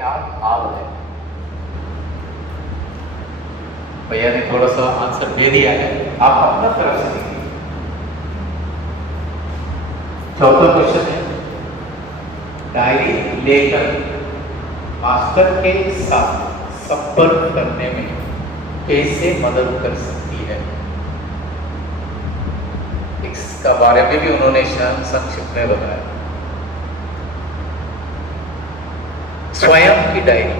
क्या भाव है? भैया ने थोड़ा सा आंसर दे दिया है, आप अपना तरफ से देखिए। चौथा क्वेश्चन है, डायरी लेकर मास्टर के साथ संपर्क करने में कैसे मदद कर सकती है? इसका बारे में भी उन्होंने संक्षिप्त में बताया। स्वयं की डायरी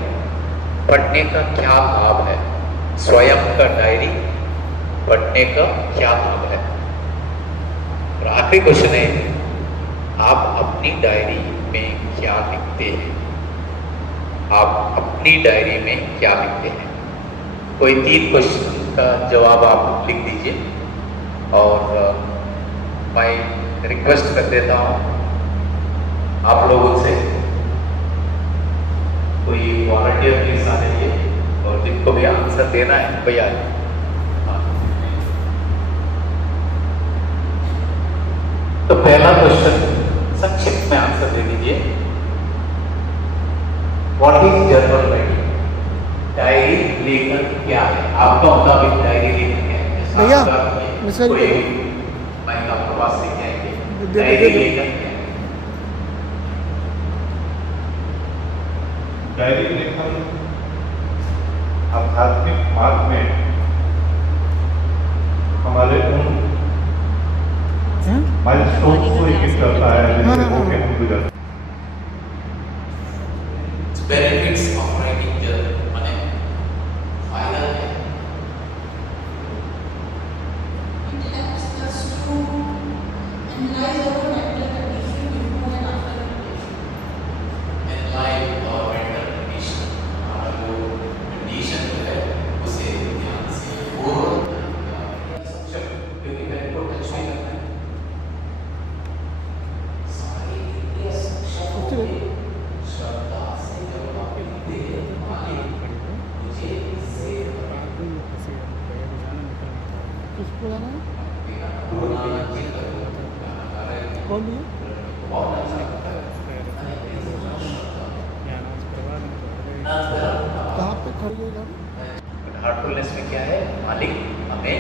पढ़ने का क्या लाभ है? स्वयं का डायरी पढ़ने का क्या लाभ है? और आखिरी क्वेश्चन है, आप अपनी डायरी में क्या लिखते हैं? आप अपनी डायरी में क्या लिखते हैं? कोई 3 क्वेश्चन का जवाब आप लिख दीजिए। और मैं रिक्वेस्ट कर देता हूँ आप लोगों से, कोई वॉलंटियर प्लीज आ जाइए, और जिनको भी आंसर देना है भैया। तो पहला क्वेश्चन संक्षिप्त में आंसर दे दीजिए। What is journal writing? Diary लेखन क्या है? आपका मुताबिक डायरी लेखन क्या है? भैया माइक आपके पास लेके आएंगे। डायरी लेखन क्या है? डायरी लेखन आध्यात्मिक मार्ग में हमारे उन माइलस्टोन को इंगित करता है जिससे होके हम गुजरते हैं। बेनिफिट्स ऑफ राइटिंग जर्नल माने फायदा है। It helps us to analyze our mental condition before and after meditation. एनलाइन और मेंटल कंडीशन, हमारा जो कंडीशन है उसे ध्यान से पूर्ण सक्षम, क्योंकि मेरे को टच नहीं करना है। सारी इंद्रिय सक्षम होके श्रद्धा से जब आप लिखते हैं, मालिक मुझे इससे कौन भी बहुत अच्छा लगता है। कहाँ पे खड़ी है गाड़ी? हार्टफुलनेस में क्या है? मालिक हमें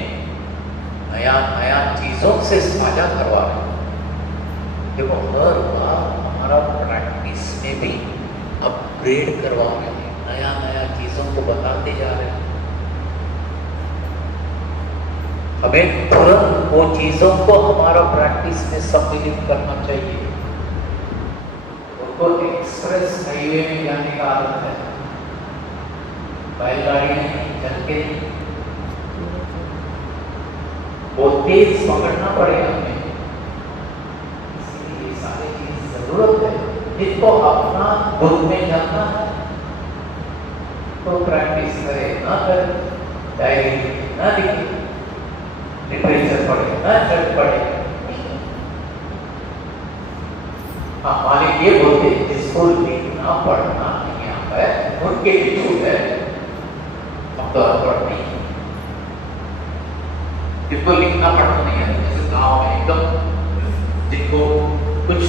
नया नया चीजों से साझा करवा रहे हैं। देखो हर बार हमारा प्रैक्टिस में भी अपग्रेड करवा रहे हैं, नया नया चीजों को बताते जा रहे हैं। हमें तुरंत वो चीजों को हमारा प्रैक्टिस में सम्मिलित करना चाहिए। उनको एक्सप्रेस हाईवे में जाने का आदत है, बैलगाड़ी नहीं, चल के वो तेज पकड़ना पड़ेगा हमें। इसलिए सारी चीज जरूरत है। जिसको अपना ग्रुप में जाना है तो प्रैक्टिस करे, ना करे, डायरी ना लिखे, लिटरेचर पढ़े ना चर्च पढ़े। हाँ, मालिक ये बोलते हैं जिसको लिखना पढ़ना नहीं आता है उनके लिए छूट है, अब तो अनपढ़ नहीं। जिनको लिखना पढ़ना नहीं आता, जैसे गाँव में एकदम जिनको कुछ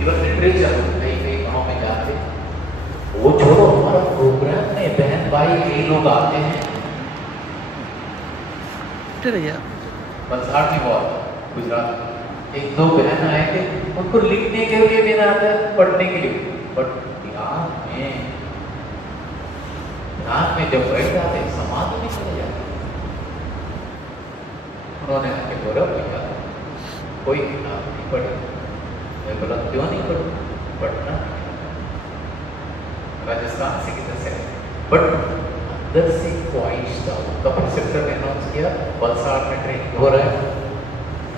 इवन लिटरेचर कई कई गाँव में जाते, वो छोड़ो, हमारा प्रोग्राम में बहन भाई कई लोग आते हैं। बंसाड़ में बहुत गुजरात में 1-2 बहन आए थे, उनको लिखने के लिए भी ना आता है, पढ़ने के लिए, बट ध्यान में जब बैठ जाते समाधि में चले जाते। उन्होंने आके बोला भैया कोई किताब नहीं पढ़ी। मैं बोला क्यों नहीं पढ़ी? पढ़ना राजस्थान से किधर से, बट अंदर से ख्वाहिश था। उनका प्रिसेप्टर ने अनाउंस किया वलसाड़ में ट्रेनिंग हो रहा है,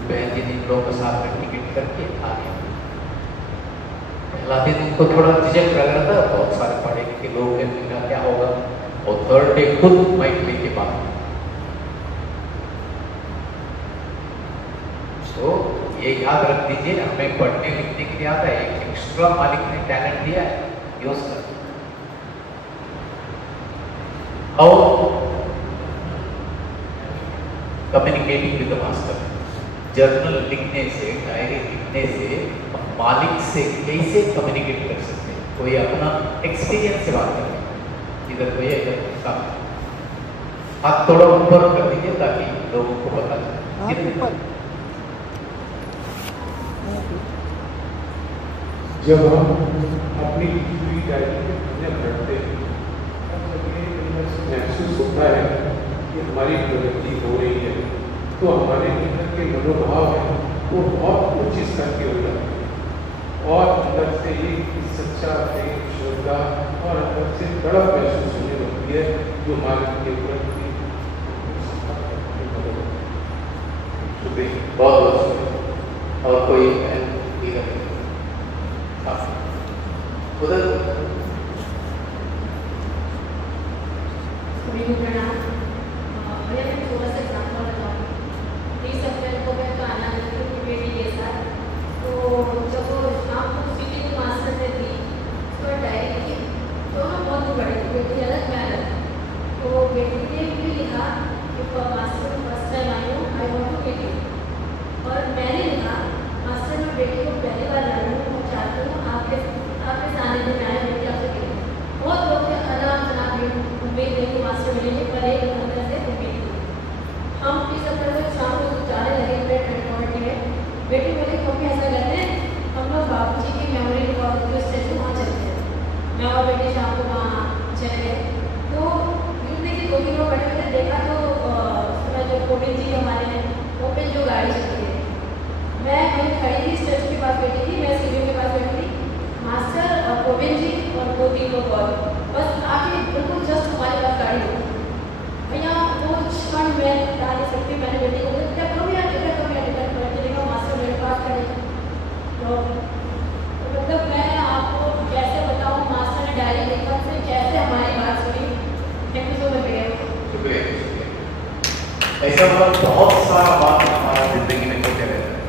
बहन जी ने लोगों के साथ में टिकट करके आ गए। पहला दिन उनको थोड़ा झिझक लग रहा था, बहुत सारे पढ़े लिखे लोग हैं, मेरा क्या होगा। और थर्ड डे खुद माइक लेके बात। तो ये याद रख दीजिए, हमें पढ़ने लिखने के लिए आता है, एक एक्स्ट्रा मालिक ने टैलेंट दिया है, यूज कर। और communicating with the master, journal लिखने से, डायरी लिखने से मालिक से कैसे कम्युनिकेट कर सकते हैं? कोई अपना एक्सपीरियंस से बात करें। इधर कोई इधर सामने हाथ थोड़ा ऊपर कर दीजिए ताकि लोगों को पता हाँ, चले। ऊपर। जब हम अपनी पूरी डायरी में पन्ने पढ़ते हैं तब हमें अंदर से महसूस होता है कि हमारी प्रगति हो रही है, तो हमारे अंदर के मनोभाव है वो बहुत उच्च स्तर के हो जाते हैं और अंदर से एक सच्चा प्रेम, श्रद्धा और अंदर से तड़प महसूस होने लगती है जो हमारे के बहुत बहुत और कोई इधर उधर सभी को प्रणाम। भैया मैं थोड़ा सा एग्जाम्पल बताऊँ। 30 अप्रैल को मैं तो आना चाहती हूँ बेटी के साथ। तो जब वो शाम को सिटी के मास्टर ने दी तो डायरी की दोनों बहुत बड़ी थी, बेटी अलग मैं अलग। तो बेटी ने भी लिखा कि मास्टर में फर्स्ट टाइम आई हूँ, I want to meet you. और मैंने लिखा मास्टर में बेटी को पहली बार लाई हूँ और चाहती हूँ आपके सानिध्य में आए बेटी आपसे मिले। बहुत लोग के अनाम जनाब उम्मीद है कि मास्टर मिलेंगे पर एक अंदर से उम्मीद थी। हम 30 अप्रैल को शाम को जाने लगे कम्युनिटी में। बेटी बोली क्योंकि ऐसा करते हैं हम लोग बाबू जी की मेमोरी जो स्टेचू वहाँ चलते हैं। मैं और बेटी शाम को वहाँ चले गए। तो यूँ देखिए 2-3 लोग बैठे हुए देखा तो उस समय जो कोविंद जी हमारे हैं वो पे जो गाड़ी चलती है, मैं वहीं खड़ी थी, स्टेचू के पास बैठी थी, मैं सीढ़ियों के पास बैठी थी। मास्टर और गोविंद जी और 2-3 लोग और बस आके बिल्कुल जस्ट हमारे पास गाड़ी हो। भैया वो क्षण मैं बता नहीं सकती। मैंने बेटी को बोला क्या करूँ यार, टिकट करूँ या टिकट करके देखा मास्टर मेरे पास खड़े। तो मतलब मैं आपको कैसे बताऊँ मास्टर ने डायरी लिखा से कैसे हमारी बात सुनी। थैंक यू सो मच भैया। शुक्रिया। ऐसा बहुत सारा बात हमारा जिंदगी में होते रहता है।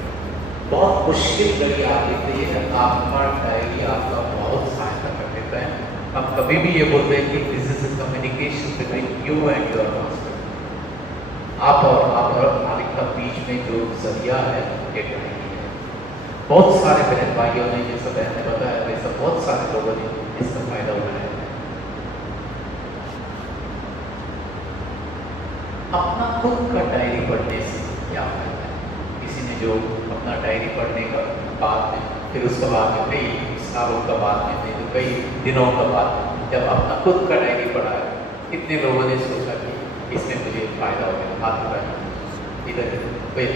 बहुत मुश्किल घड़ी आती है जब आपका डायरी आपका बहुत सहायता कर देता है। हम कभी भी ये बोलते हैं कि this is communication between you and your master. आप और मालिक का बीच में जो जरिया है ये डायरी है। बहुत सारे बहन भाइयों ने जैसा बहन ने बताया वैसा बहुत सारे लोगों ने इसका फायदा उठाया है। अपना खुद का डायरी पढ़ने से क्या फायदा है? किसी ने जो अपना डायरी पढ़ने का बाद में फिर उसके बाद में कई सालों का बाद में नहीं तो कई दिनों का बाद में जब अपना खुद का डायरी पढ़ा है, कितने लोगों ने सोचा कि इसमें मुझे फायदा हो गया। हाथ उठाए इधर कोई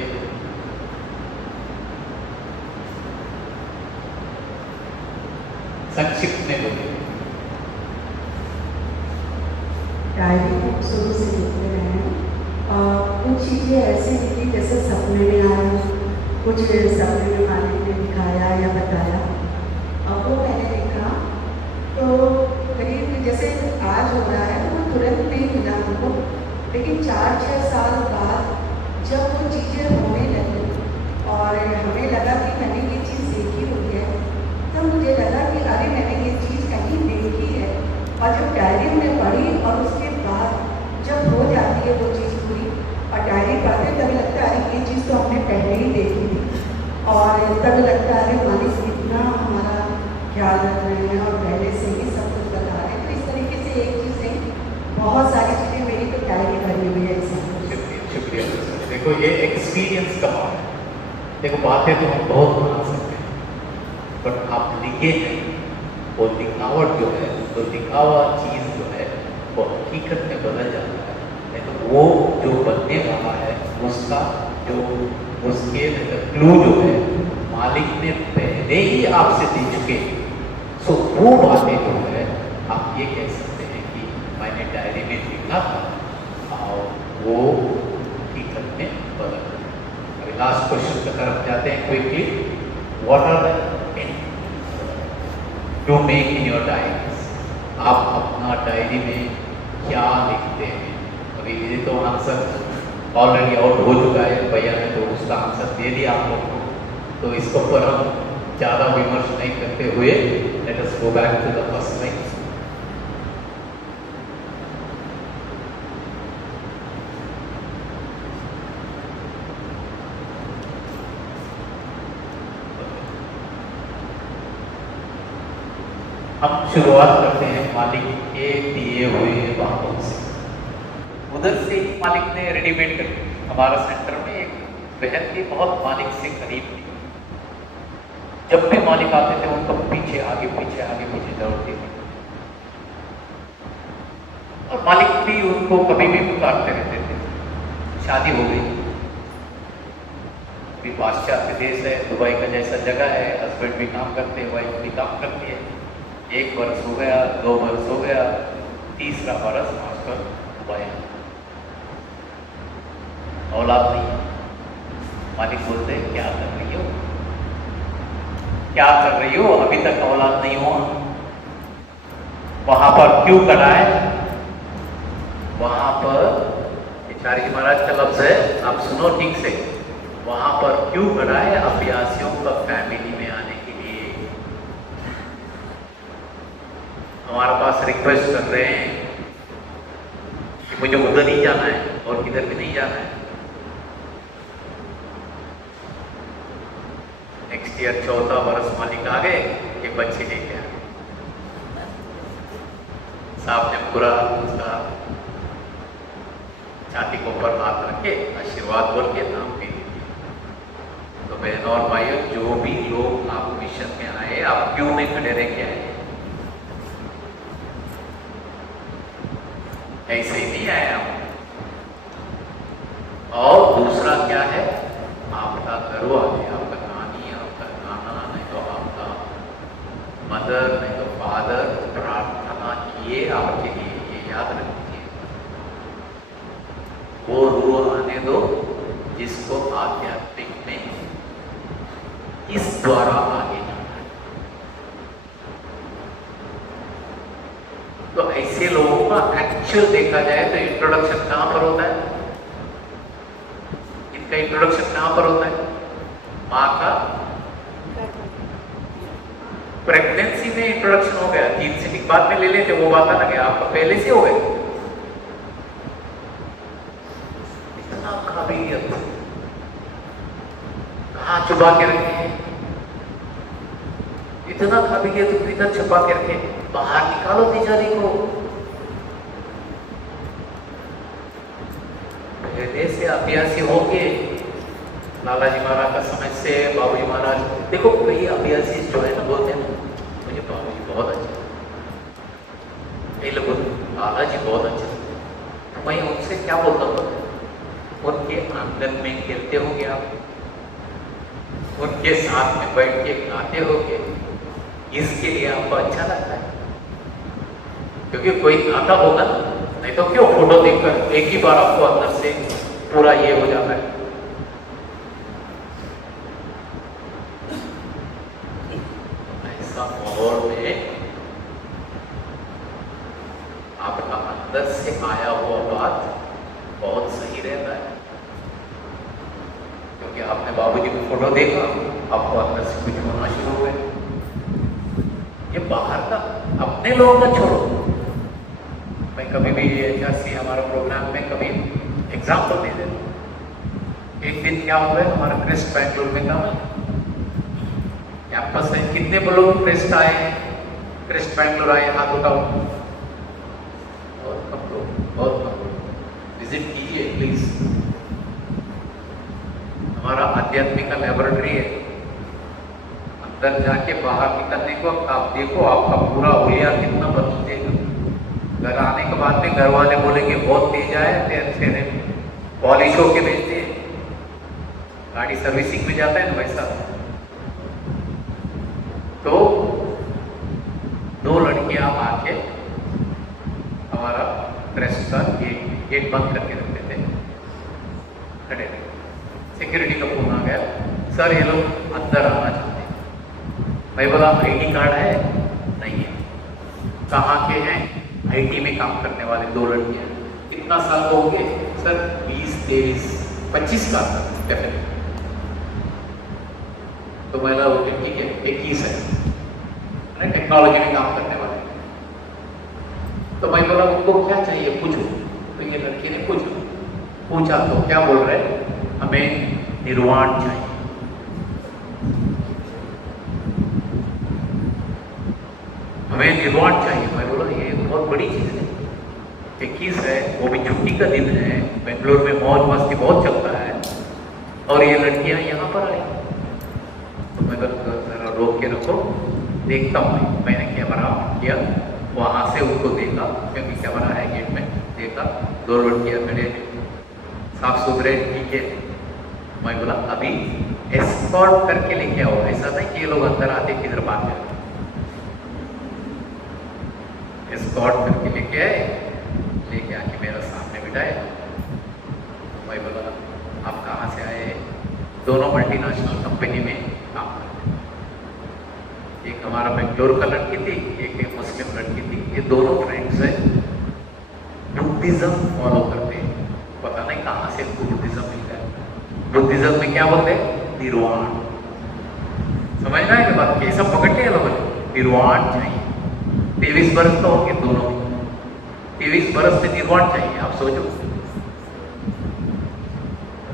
संक्षिप्त में बोलिए। डायरी को शुरू से लिखते रहे हैं और कुछ चीज़ें ऐसी लिखी जैसे सपने में आया, कुछ सपने में मालिक ने दिखाया या बताया। अब वो मैंने लिखा तो करीब जैसे आज हो रहा है तो वो तुरंत नहीं मिला हमको, लेकिन 4-6 साल बाद जब वो चीज़ें होने लगी और हमें लगा कि मैंने ये चीज़ देखी हुई है, तब मुझे लगा कि अरे मैंने ये चीज़ कहीं देखी है। और जब डायरी में पढ़ी और उसके बाद जब हो जाती है वो चीज़ पूरी और डायरी पढ़ते तभी लगता है अरे ये चीज़ तो हमने पहले ही देखी थी और तब लगता है अरे मालिक कितना हमारा ख्याल रख रहे हैं और पहले से ही सब कुछ बता रहे हैं। तो इस तरीके से एक चीज़ नहीं, बहुत सारी चीज़ें मेरी तो डायरी भरी हुई है इसमें। शुक्रिया। देखो ये एक्सपीरियंस का बात है। देखो बातें तो हम बहुत बना सकते हैं बट आप लिखे नहीं, वो दिखावट जो है तो दिखावा चीज़ जो है वो हकीकत में बदल जाता है। नहीं तो वो जो बनने वाला है उसका जो उसके क्लू जो है मालिक ने पहले ही आपसे दे चुके। सो वो बातें जो है आप ये कह सकते हैं कि मैंने डायरी में लिखा था और वो हकीकत में बदल गया। अभी लास्ट क्वेश्चन की तरफ जाते हैं quickly. What are the to make in your diaries? आप अपना डायरी में क्या लिखते हैं? अभी ये तो आंसर ऑलरेडी आउट हो चुका है भैया ने तो उसका आंसर दे दिया आप लोग को, तो इसको पर हम ज़्यादा विमर्श नहीं करते हुए let us go back to the first line. हम शुरुआत करते हैं मालिक के दिए हुए बातों से। उधर से ही मालिक ने रेडीमेड कर हमारा सेंटर में एक बहन थी, बहुत मालिक से करीब थी। जब भी मालिक आते थे उनको पीछे आगे पीछे दौड़ती थी, और मालिक भी उनको कभी भी पुकारते रहते थे। शादी हो गई, भी पाश्चात्य देश है, दुबई का जैसा जगह है, हस्बैंड भी काम करते हैं, वाइफ भी काम करती है। 1 वर्ष हो गया, 2 वर्ष हो गया, तीसरा वर्ष आजकल दुबई औलाद नहीं। मालिक बोलते हैं क्या कर रही हो, क्या कर रही हो, अभी तक औलाद नहीं हुआ। वहां पर क्यों कराए, वहां पर चारी महाराज का लफ्ज है, आप सुनो ठीक से, वहां पर क्यों कराए, अभ्यासियों का फैमिली में आने के लिए। हमारे पास रिक्वेस्ट कर रहे हैं कि मुझे उधर नहीं जाना है और किधर भी नहीं जाना है। नेक्स्ट ईयर 4था वर्ष मालिक आ गए कि बच्चे लेके आए। साहब ने पूरा उसका छाती के ऊपर हाथ रखे, आशीर्वाद बोल के नाम भी दिया। तो बहनों और भाइयों, जो भी लोग आप मिशन में आए, आप क्यों में खड़े रह के आए, ऐसे ही नहीं आए आप। और दूसरा क्या है, आपका गर्व है, आपका नानी, आपका नाना, नहीं तो आपका मदर, नहीं तो फादर प्रार्थना किए आपके लिए, ये याद रखिए। वो रूह आने दो जिसको आध्यात्मिक में इस द्वारा आगे जाना है। तो ऐसे लोगों का एक्चुअल देखा जाए तो इंट्रोडक्शन कहां पर होता है, इनका इंट्रोडक्शन कहां पर होता है, मां का प्रेगनेंसी में इंट्रोडक्शन हो गया। 3 सीटिंग बाद में ले लेते, वो बात अलग है, आपका पहले से हो गया। इतना काबिलियत कहां छुपा के रखे हैं, इतना काबिलियत इधर छुपा के रखे, बाहर निकालो तिजारी को। पहले से अभ्यासी होंगे, लाला जी महाराज का समय से, बाबू जी महाराज, देखो कई अभ्यासी जो है ना बोलते हैं मुझे बाबू जी बहुत अच्छे, कई लोग लाला जी बहुत अच्छे। मैं उनसे क्या बोलता हूँ, उनके आंगन में खेलते होंगे आप, उनके साथ में बैठ के गाते होंगे, इसके लिए आपको अच्छा लगता है, क्योंकि कोई गाता होगा, नहीं तो क्यों फोटो देखकर एक ही बार आपको अंदर से पूरा ये हो जाता है। ऐसा माहौल में आपका अंदर से आया हुआ बात बहुत सही रहता है, क्योंकि आपने बाबूजी को फोटो देखा, आपको अंदर से कुछ होना शुरू हुआ। ये बाहर का अपने लोगों का छोड़ो, मैं कभी भी HRC हमारा प्रोग्राम में कभी एग्जाम्पल दे देता हूँ। एक दिन क्या हुआ है, हमारा क्रिस्ट बैंगलोर में था, कैंपस है, कितने लोग क्रिस्ट आए, क्रिस्ट बैंगलोर आए, हाथ उठाओ। बहुत कम लोग, बहुत कम लोग। विजिट कीजिए प्लीज, हमारा आध्यात्मिक का लेबोरेटरी है, अंदर जाके बाहर निकलने को आप देखो, आपका पूरा हुलिया कितना बदल देगा। घर आने के बाद में घर वाले बोलेंगे बहुत तेज आए, अच्छे पॉलिश होके भेजते हैं, गाड़ी सर्विसिंग में जाता है ना वैसा। तो 2 लड़कियां आके हमारा प्रेस का गेट बंद करके रखते थे, खड़े थे। सिक्योरिटी का फोन आ गया, सर ये लोग अंदर आना चाहते हैं। मैं बोला ID कार्ड है, नहीं है। कहाँ के हैं, IT में काम करने वाले 2 लड़कियां। कितना साल को होंगे सर, 20, 23, 25 साल तक डेफिनेटली। तो महिला बोलती ठीक है, 21 है, टेक्नोलॉजी में काम करने वाले। तो मैं बोला उनको क्या चाहिए पूछो, तो ये लड़की ने पूछा तो क्या बोल रहे, हमें निर्वाण चाहिए। हमें निर्वाण चाहिए। मैं बोला ये बहुत बड़ी चीज़ है, 21 है, वो भी छुट्टी का दिन है, बेंगलोर में मौज मस्ती बहुत चलता है और ये लड़कियां यहाँ पर आई। तो मैं जरा रोक के रखो, देखता हूँ। मैंने कैमरा किया, वहाँ से उनको देखा, क्योंकि कैमरा है गेट में, देखा 2 लड़कियाँ खड़े, साफ सुथरे, ठीक है। मैं बोला अभी एस्कॉर्ट करके लेके आओ, ऐसा नहीं कि ये लोग अंदर आते किधर बात करें। एस्कॉर्ट करके लेके आए, लेके आके मेरा सामने बिठाए। मैं बोला आप कहाँ से आए? दोनों मल्टीनेशनल कंपनी में काम करते, एक हमारा बेंगलोर का लड़की थी, एक मुस्लिम लड़की थी। ये दोनों फ्रेंड्स हैं, बुद्धिज्म फॉलो करते हैं। पता नहीं कहाँ से इनको बुद्धिज्म मिल गया। बुद्धिज्म में क्या बोलते हैं? निर्वाण। समझना है कि बात कैसा पकड़ लिया लोगों ने? निर्वाण चाहिए। 23 बरस तो होंगे दोनों, 23 बरस में निर्वाण चाहिए। आप सोचो।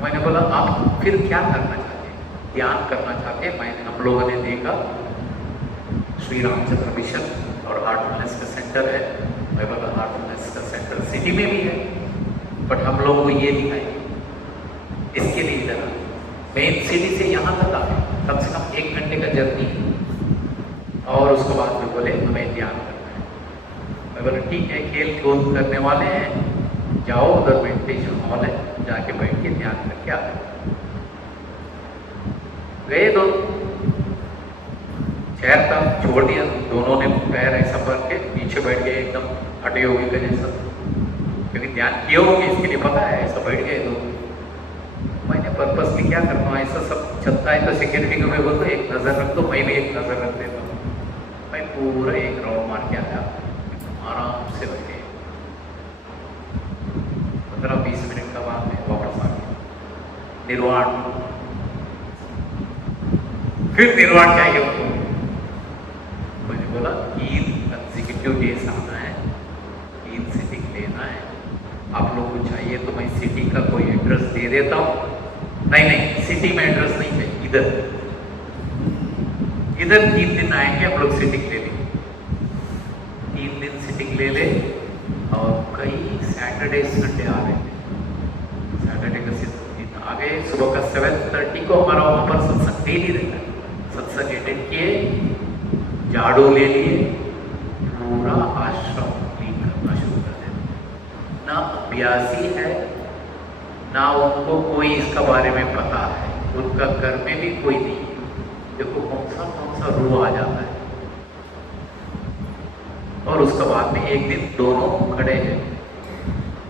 मैंने बोला आप फिर क्या करना चाहते हैं? ध्यान करना चाहते हैं? मैंने हम लोगों ने देखा श्री रामचंद्र मिशन और हार्टफुलनेस का सेंटर है। मैं बोला हार्टफुलनेस का सेंटर सिटी में भी है, बट हम लोग को ये दिखाई, इसके लिए इधर मेन सिटी से यहाँ तक आए, कम से कम 1 घंटे का जर्नी। और उसके बाद में बोले हमें ध्यान करना है। मैं बोला ठीक है, खेल कूद करने वाले हैं, जाओ उधर मेडिटेशन हॉल है, जाके बैठ के ध्यान करके आ गए। दो चेयर था, छोड़ दिया, दोनों ने पैर ऐसा भर के पीछे बैठ गए, एकदम हटे योगी का जैसा, क्योंकि ध्यान किए होंगे इसके लिए पता है, ऐसा बैठ गए दो। मैंने पर्पस की क्या करना है, ऐसा सब चलता है तो सिक्योरिटी को मैं बोलता हूँ एक नज़र रख दो, मैं भी एक नज़र रख देता हूँ। मैं पूरा एक राउंड मार के आया, आराम से बैठे। 15-20 मिनट का बाद में वापस आ गया। निर्वाण, फिर निर्वाण चाहिए उनको। मैंने बोला 3 कंसेक्यूटिव डेज आना है, 3 सिटिंग लेना है। आप लोग को चाहिए तो मैं सिटी का कोई एड्रेस दे देता हूँ। नहीं, सिटी में एड्रेस नहीं चाहिए, इधर 3 दिन आएंगे हम लोग, सिटिंग ले लेंगे। 3 दिन सिटिंग ले ले, और कई सैटरडे संडे आ रहे थे। सैटरडे का दिन आ गए, सुबह का 7:30 को हमारा वहाँ पर सत्संग डेली रहता है। सत्संग अटेंड किए, झाड़ू ले लिए, पूरा आश्रम क्लीन करना शुरू कर दिया। ना अभ्यासी है, ना उनको कोई इसका बारे में पता है, उनका घर में भी कोई नहीं। देखो कौन सा रूह आ जाता है। और उसके बाद में एक दिन दोनों खड़े हैं।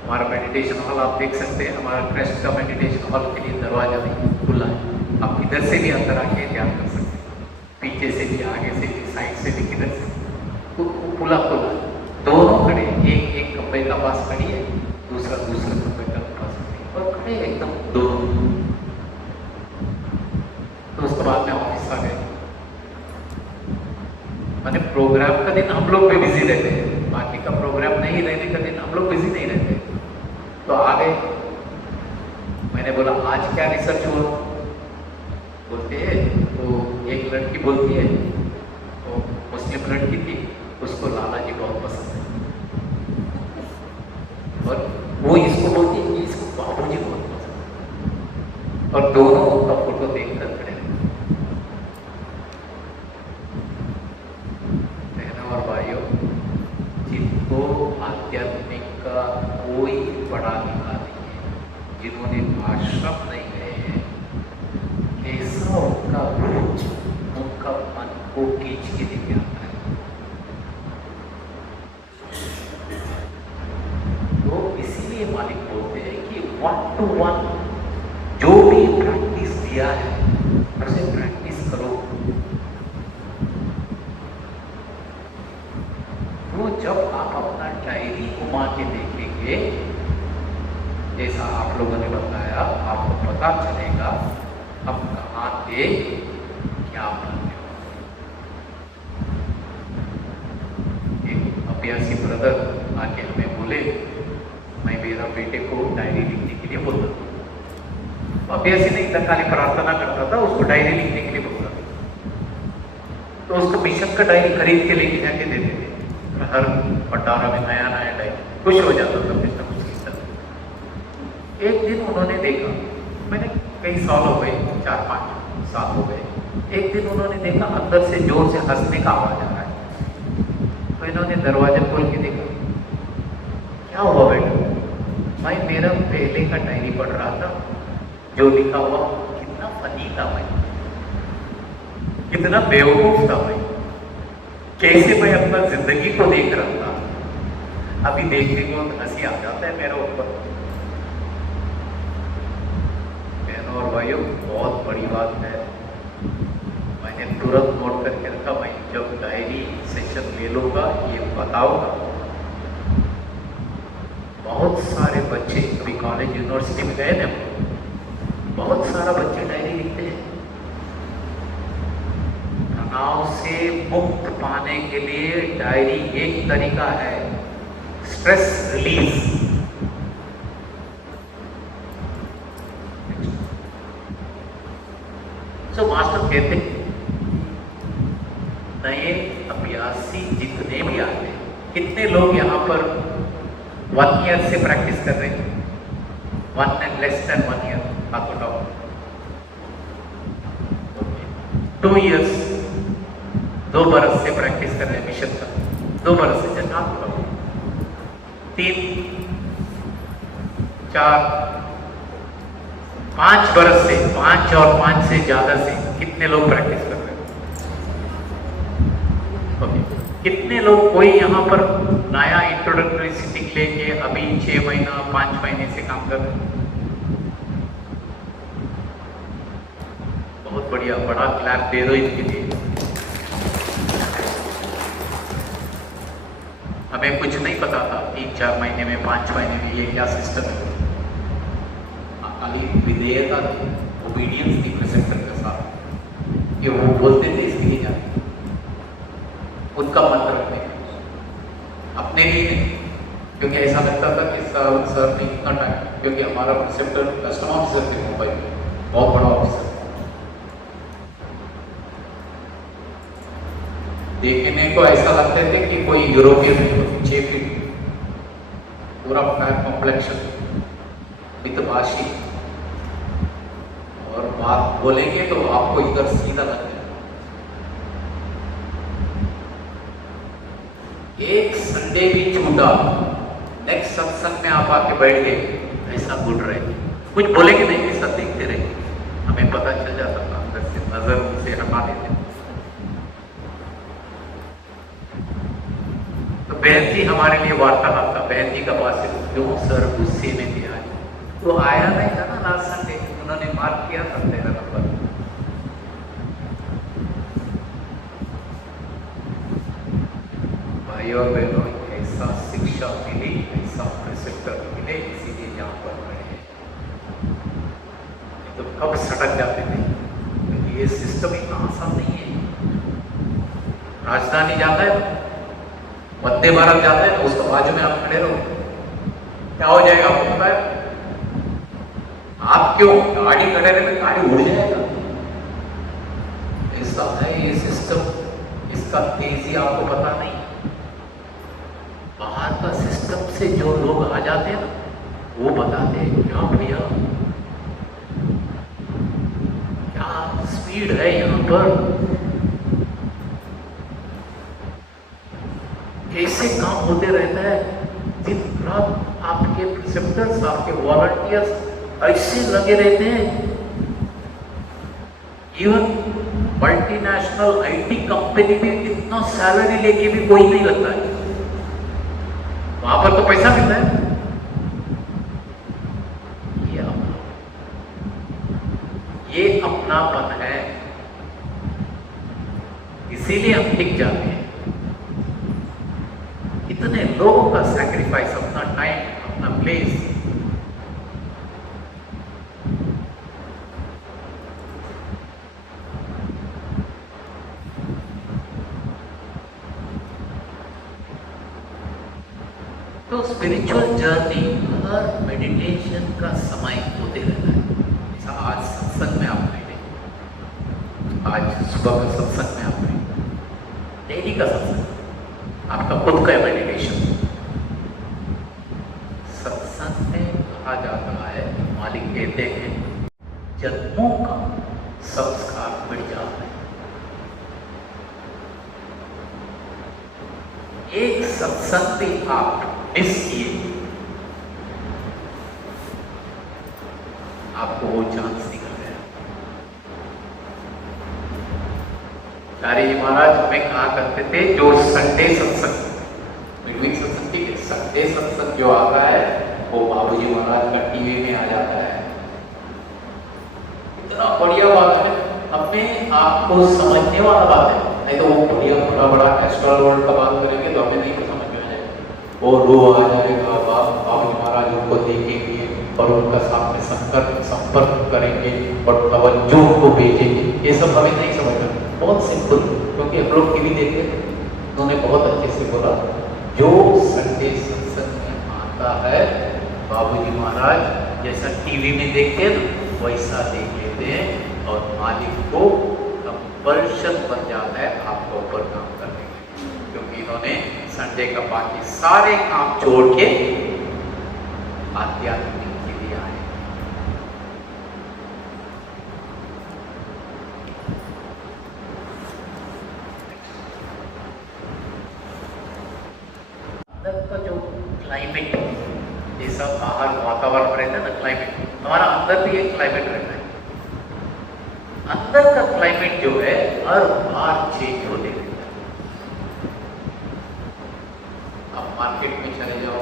हमारा मेडिटेशन हॉल आप देख सकते हैं, हमारा क्रेस्ट का मेडिटेशन हॉल के लिए दरवाजा भी खुला है, आप इधर से भी अंदर आके ध्यान कर सकते हैं, पीछे से भी, आगे से भी, साइड से भी, किधर से खुला दोनों खड़े। एक कमरे का पास खड़ी है, दूसरा कमरे का पास खड़ी है, और खड़े एकदम दोनों। तो उसके बाद में ऑफिस आ गए। माने प्रोग्राम का दिन हम लोग भी बिजी रहते हैं, बाकी का प्रोग्राम नहीं रहने का दिन हम लोग बिजी नहीं रहते। तो आ गए। मैंने बोला आज क्या रिसर्च हुआ? बोलते हैं तो एक लड़की बोलती है, तो मुस्लिम लड़की थी, उसको लाला जी बहुत पसंद है, और वो इसको बोलती है कि इसको बाबूजी बहुत पसंद है, और दोनों का फोटो देखकर खड़े। बहनों और भाइयों, जिनको आध्यात्मिक का कोई पढ़ा लिखा नहीं है, जिन्होंने आश्रम नहीं गए हैं, ऐसा उनका रोज उनका मन को खींच के लेके आता है। तो इसीलिए मालिक बोलते हैं कि 1 to 1 जो भी प्रैक्टिस दिया है उसे प्रैक्टिस करो। तो जब आप अपना डायरी घुमा के देखेंगे, जैसा आप लोगों ने बताया, आपको पता चलेगा हम कहाँ थे, क्या बनने वाले। एक अभ्यासी ब्रदर आके हमें बोले, मैं मेरा बेटे को डायरी लिखने के लिए बोलता था। अभ्यासी नहीं था, खाली प्रार्थना करता था, उसको डायरी लिखने के लिए बोलता था। तो उसको मिशन का डायरी खरीद के लेके जाके देते थे। हर पटारा में नया नया डायरी, खुश हो जाता था कुछ ना कुछ लिखता था। एक दिन उन्होंने देखा, मैंने कई साल हो गए, 4-5 साल हो गए, एक दिन उन्होंने देखा अंदर से जोर से हंसने का आवाज आ रहा है। तो इन्होंने दरवाजा खोल के देखा, क्या हुआ बेटा? भाई मेरा पहले का डायरी पढ़ रहा था, जो लिखा हुआ कितना फनी था भाई, कितना बेवकूफ था भाई, कैसे मैं अपना जिंदगी को देख रहा था। अभी देखने को हंसी आ जाता है मेरे ऊपर। बहनों और भाइयों, बहुत बड़ी बात है, मैंने तुरंत नोट करके रखा, भाई जब डायरी सेशन ले लूंगा ये बताऊंगा। बहुत सारे बच्चे अभी कॉलेज यूनिवर्सिटी में गए ना, बहुत सारा बच्चे डायरी लिखते हैं। तनाव से मुक्त पाने के लिए डायरी एक तरीका है, स्ट्रेस रिलीज। तो मास्टर कहते हैं नए अभ्यासी जितने भी आते हैं, कितने लोग यहाँ पर 1 ईयर से प्रैक्टिस कर रहे हैं? 1 and less than 1 year, हाथ उठाओ। 2 years, 2 बरस से प्रैक्टिस कर रहे हैं मिशन का, 2 बरस से, चल हाथ उठाओ। 3, 4, 5 बरस से, 5 और 5 से ज्यादा से कितने लोग प्रैक्टिस कर रहे हैं? कितने लोग, कोई यहाँ पर नया इंट्रोडक्टरी सिटिंग लेके अभी 6 महीना 5 महीने से काम कर रहे हैं? बहुत बढ़िया, बड़ा क्लैप दे दो इनके लिए। हमें कुछ नहीं पता था 3-4 महीने में, 5 महीने में ये क्या सिस्टम है। खाली विधेयता थी, ओबीडियंस थी प्रेजेंटर के साथ, ये वो बोलते थे इसके लिए जाते, उनका मन रखने अपने लिए, क्योंकि ऐसा लगता था कि सर ने इतना टाइम, क्योंकि हमारा प्रिसेप्टर कस्टम ऑफिसर थे मुंबई में, बहुत बड़ा ऑफिसर, देखने को ऐसा लगते थे कि कोई यूरोपियन 6 फीट, पूरा फैट कॉम्प्लेक्शन, मितभाषी, और बात बोलेंगे तो आपको इधर सीधा लग जाए। एक संडे भी छूटा, नेक्स्ट सत्संग में आप आके बैठ गए, ऐसा गुड़ रहे, कुछ बोलेंगे नहीं, ऐसा देखते रहे, हमें पता चल जाता था, अंदर से नजर उनसे हटा देते। तो बहन जी हमारे लिए वार्तालाप था, बहन जी का पास से, क्यों सर गुस्से में थे आज? तो आया नहीं था ना लास्ट संडे, उन्होंने मार्क किया था तेरा नंबर। भाई और बहनों, ऐसा शिक्षा मिली, ऐसा प्रिसेप्टर मिले, इसीलिए यहाँ पर खड़े हैं। तो कब सटक जाते थे, क्योंकि ये सिस्टम इतना आसान नहीं है। राजधानी जाता है, वंदे भारत जाता है, तो उसके बाजू में आप खड़े रहो, क्या हो जाएगा आपको पता है? आप क्यों गाड़ी खड़े रहे, गाड़ी उड़ जाएगा। ऐसा है ये सिस्टम, इसका तेजी आपको पता नहीं। बाहर का सिस्टम से जो लोग आ जाते हैं ना, वो बताते हैं क्या भैया, क्या स्पीड है यहाँ पर, कैसे काम होते रहता है। दिन रात आपके प्रिसेप्टर्स, आपके वॉलंटियर्स ऐसे लगे रहते हैं। इवन मल्टीनेशनल आईटी कंपनी में इतना सैलरी लेके भी कोई नहीं लगता है, वहां पर तो पैसा मिलता है। ये अपनापन है, इसीलिए हम टिक जाते हैं। इतने लोगों का सैक्रिफाइस, अपना टाइम, अपना प्लेस, तो स्पिरिचुअल जर्नी हर मेडिटेशन का समय होते रहता है। जैसा आज सत्संग में आप बैठे, आज सुबह का सत्संग में आप बैठे, डेली का सत्संग, आपका खुद का मेडिटेशन। सत्संग में कहा जाता है, मालिक कहते हैं, जन्मों का संस्कार मिट जाता है। एक सत्संग भी आप मिस किए, आपको वो चांस निकल गया। चारी जी महाराज हमें कहा करते थे, जो संडे सत्संग, मिडवीक सत्संग, ठीक है, संडे सत्संग जो आता है वो बाबूजी महाराज का टीवी में आ जाता है। इतना बढ़िया बात है, अपने आप को समझने वाला बात है। नहीं तो वो बढ़िया बड़ा एस्ट्रल वर्ल्ड का बात करेंगे तो हमें नहीं समझ में आएगा। वो रो आ जाएगा, बाबूजी महाराज उनको देखेंगे और उनका सामने संपर्क करेंगे और तवज्जो को भेजेंगे, ये सब हमें नहीं समझ में। बहुत सिंपल, क्योंकि हम लोग टीवी देखते हैं। उन्होंने बहुत अच्छे से बोला, जो संडे सत्संग में आता है बाबूजी महाराज जैसा टीवी में देखते हैं ना, वैसा देख लेते हैं और मालिक को कंपल्शन बन जाता है आपके ऊपर काम करने के, क्योंकि इन्होंने संडे का बाकी सारे काम छोड़ के आध्यात्मिक के लिए आए। अंदर का जो क्लाइमेट, जैसा बाहर वातावरण रहता है ना, क्लाइमेट, हमारा अंदर भी एक क्लाइमेट रहता है। अंदर का क्लाइमेट जो है हर बार चेंज होते रहता है। आप मार्केट में चले जाओ,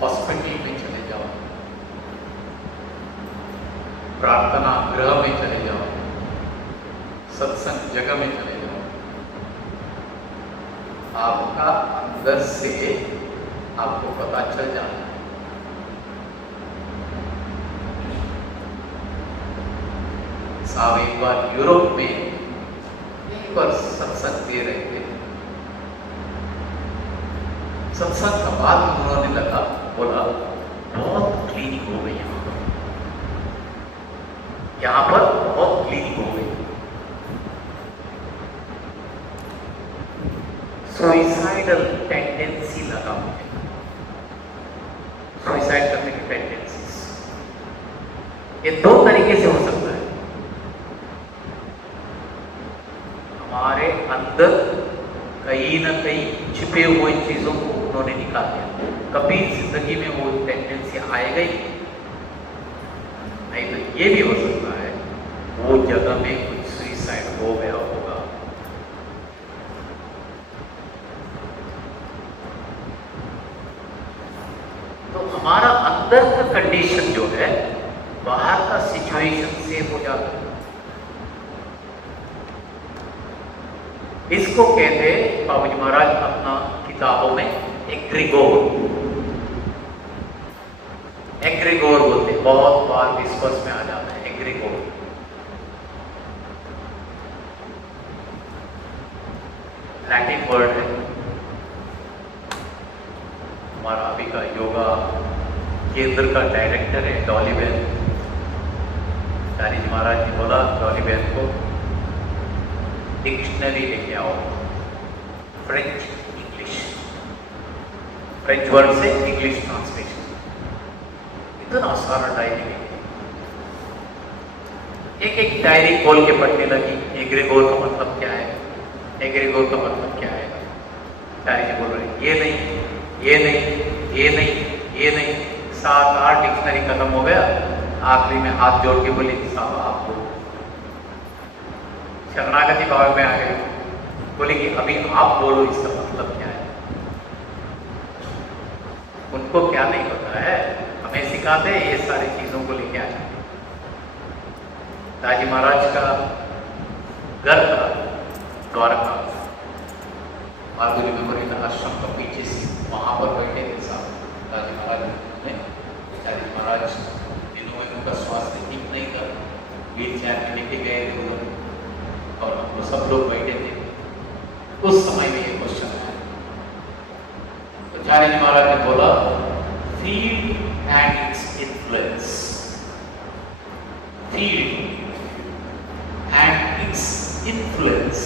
हॉस्पिटल में चले जाओ, प्रार्थना गृह में चले जाओ, सत्संग जगह में चले जाओ, आपका अंदर से आपको पता चल जाता है। साहब एक बार यूरोप में एक बार सत्संग दे रहे थे। सत्संग का बाद उन्होंने लगा, बोला बहुत क्लीनिक हो गई यहाँ पर बहुत क्लीनिक हो गई। सुइसाइडल टेंडेंसी लगा मुझे, सुइसाइड करने की टेंडेंसीज, ये दो तरीके से हो सकता है। हमारे अंदर कहीं ना कहीं छिपे हुए चीजों को उन्होंने निकाल दिया। कभी जिंदगी में वो टेंडेंसी आएगा ही नहीं, तो ये भी हो सकता है वो जगह में कुछ सुइसाइड हो गया होगा। तो हमारा अंदर का कंडीशन जो है बाहर का सिचुएशन से हो जाता है। इसको कहते हैं बाबूजी महाराज अपना किताबों में एग्रीगोर बोलते हैं, बहुत बार डिस्कस में आ जाता है एग्रीगोर। लैटिन वर्ड है। हमारा अभी का योगा केंद्र का डायरेक्टर है डॉली बेन। चारी जी महाराज ने बोला डॉली बेन को डिक्शनरी लेके आओ, फ्रेंच इंग्लिश, फ्रेंच वर्ड से इंग्लिश ट्रांसलेशन। इतना सारा डायरी लेके एक डायरी खोल के पढ़ने लगी। एग्रीगोर का मतलब क्या है, एग्रीगोर का मतलब क्या है। चारी जी बोल रहे ये नहीं, ये नहीं, ये नहीं, ये नहीं। 7-8 डिक्शनरी खत्म हो गया। आखिरी में हाथ जोड़ के बोली साहब आपको शरणागति भाव में आ गए। बोले कि अभी आप बोलो इसका मतलब क्या है। उनको क्या नहीं पता है, हमें सिखाते हैं ये सारी चीजों को लेके आए। ताजी महाराज का घर था द्वारका, माधुरी मेमोरियल आश्रम का पीछे से, वहां पर बैठे थे साहब ताजी महाराज ने। ताजी महाराज दिनों में उनका स्वास्थ्य ठीक नहीं था, व्हील चेयर में लेके गए थे उधर और हम लोग सब लोग बैठे थे। उस समय में ये क्वेश्चन आया तो चारी जी महाराज ने बोला field and its influence, field and its influence.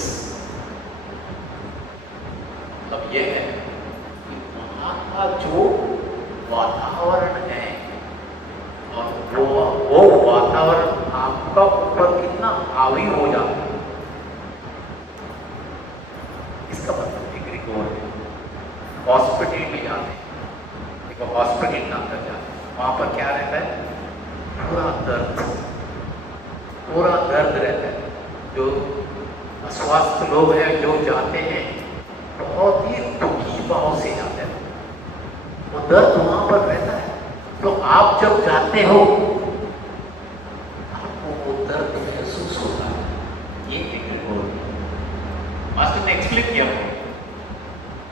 Hospital में जाते हैं, देखो हॉस्पिटल के अंदर जाते हैं, वहाँ पर क्या रहता है? पूरा दर्द रहता है। जो अस्वस्थ लोग हैं जो जाते हैं बहुत ही दुखी भाव से जाते हैं, वो दर्द वहाँ पर रहता है। तो आप जब जाते हो आपको वो दर्द महसूस होता है। ये मास्टर ने एक्सप्लेन किया।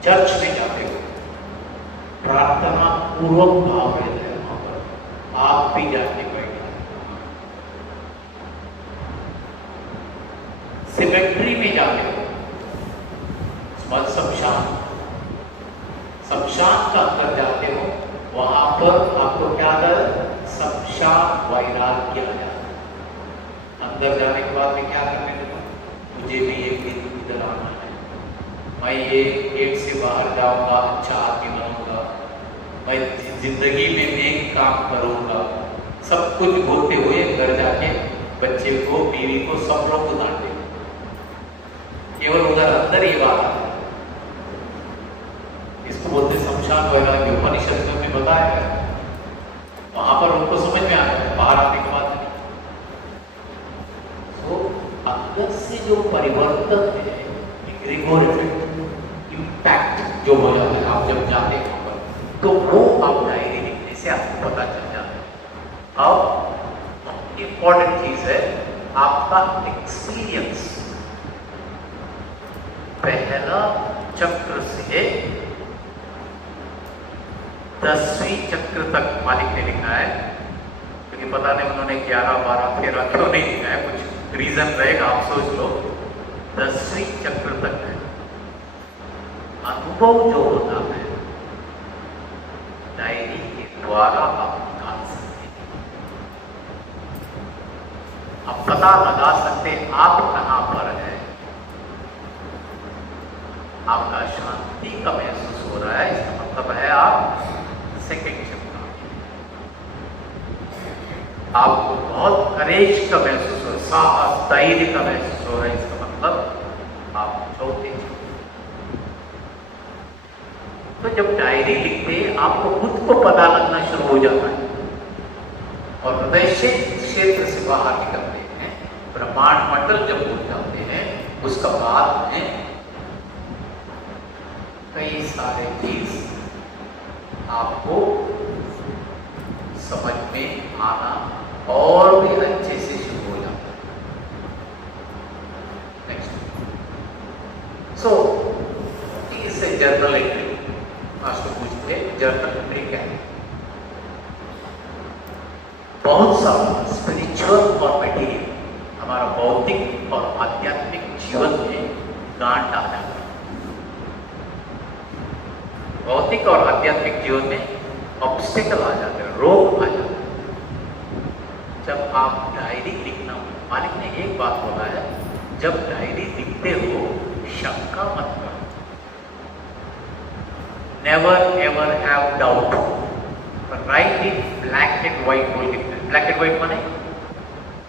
चर्च में जाते हो प्रार्थना पूर्वक भाव रहता है, वहां पर आप भी जाके बैठे। सिमेट्री में जाते हो, शमशान का अंदर जाते हो, वहां पर आपको क्या दर शमशान वैराग्य आ जाता है। अंदर जाने के बाद में क्या करने लगा? मुझे भी एक दिन इधर आना है, मैं ये गेट से बाहर जाऊंगा, अच्छा आदमी बनूंगा, मैं जिंदगी में नेक काम करूंगा। सब कुछ बोलते हुए घर जाके बच्चे को, बीवी को, सब लोग को डांटे। केवल उधर अंदर ही बात है। इसको बोलते शमशान वैराग्य। उपनिषद में बताया है, वहां पर उनको समझ में आता है, बाहर आने के बाद नहीं। तो अंदर से जो परिवर्तन है, ग्रेगोर इम्पैक्ट जो हो जाता है आप जब जाते हैं वहां पर, तो वो आप डायरी लिखने से आपको पता चल जाता है। अब इंपॉर्टेंट चीज है आपका एक्सपीरियंस। पहला चक्र से 10वीं चक्र तक मालिक ने लिखा है, क्योंकि पता नहीं उन्होंने 11, 12, 13 क्यों नहीं लिखा है, कुछ रीजन रहेगा, आप सोच लो। 10वीं चक्र तक है। अनुभव जो होता है डायरी के द्वारा आप निकाल सकते हैं। आप पता लगा सकते हैं आप कहां पर है। आपका शांति का महसूस हो रहा है, इसका मतलब है आप सेकंड चक्र। आपको बहुत करेज का महसूस हो रहा है, साहस, धैर्य का महसूस हो रहा है, इसका मतलब आप चौथे चक्र। तो जब डायरी लिखते हैं आपको खुद को पता लगना शुरू हो जाता है, और हृदय क्षेत्र से बाहर निकलते हैं, ब्रह्मांड मंडल जब भूल जाते हैं, उसका बाद में कई सारे चीज आपको समझ में आना और भी अच्छे से शुरू हो जाता है। नेक्स्ट, सो इससे जर्नल एंट्री मास्टर पूछते हैं, जर्नल एंट्री क्या है? बहुत सा स्पिरिचुअल और मटेरियल हमारा भौतिक और आध्यात्मिक जीवन में गांठ आ जाता है। भौतिक और आध्यात्मिक जीवन में ऑब्स्टेकल आ जाते हैं, रोग आ जाते हैं। जब आप डायरी लिखना, मालिक ने एक बात बोला है, जब डायरी लिखते हो शंका मत करो। Never ever have doubt, right it black and white बोल के। ब्लैक एंड व्हाइट माने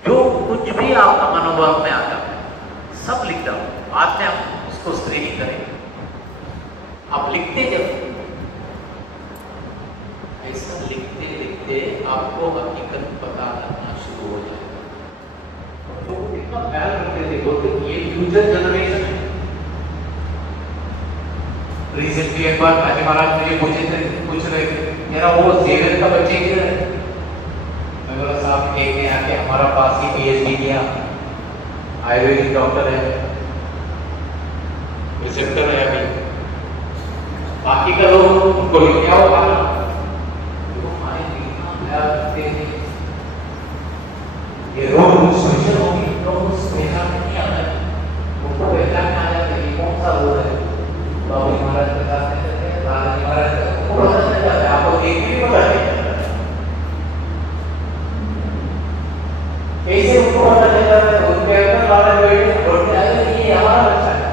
जो कुछ भी आपका मनोभाव में आता है सब लिख दो, बाद में हम उसको स्क्रीनिंग करेंगे। आप लिखते जब ऐसा लिखते लिखते आपको हकीकत पता लगना शुरू हो जाएगा। जो इतना ख्याल रखते थे बोलते ये फ्यूचर जनरेशन है। रिसेंटली एक बार राजी महाराज मुझे पूछ रहे थे, मेरा वो जेवियर का बच्चे किधर है? मैं बोला साहब एक ने आके हमारा पास ही PhD किया, आयुर्वेदिक डॉक्टर है, रिसेप्टर है अभी, बाकी का लोग उनको लेके आओ खाना। ये रोग स्पेशल होगी, तो स्पेशल नहीं आता है, उनको पहचान में आ जाता है ये कौन सा रोग है। बाबू महाराज के साथ रहते थे, राजा महाराज को पता चल जाता है, आपको एक भी पता नहीं कैसे उनको पता चल जाता है। उनके अंदर राजा बैठे बोलते हैं ये हमारा बच्चा है,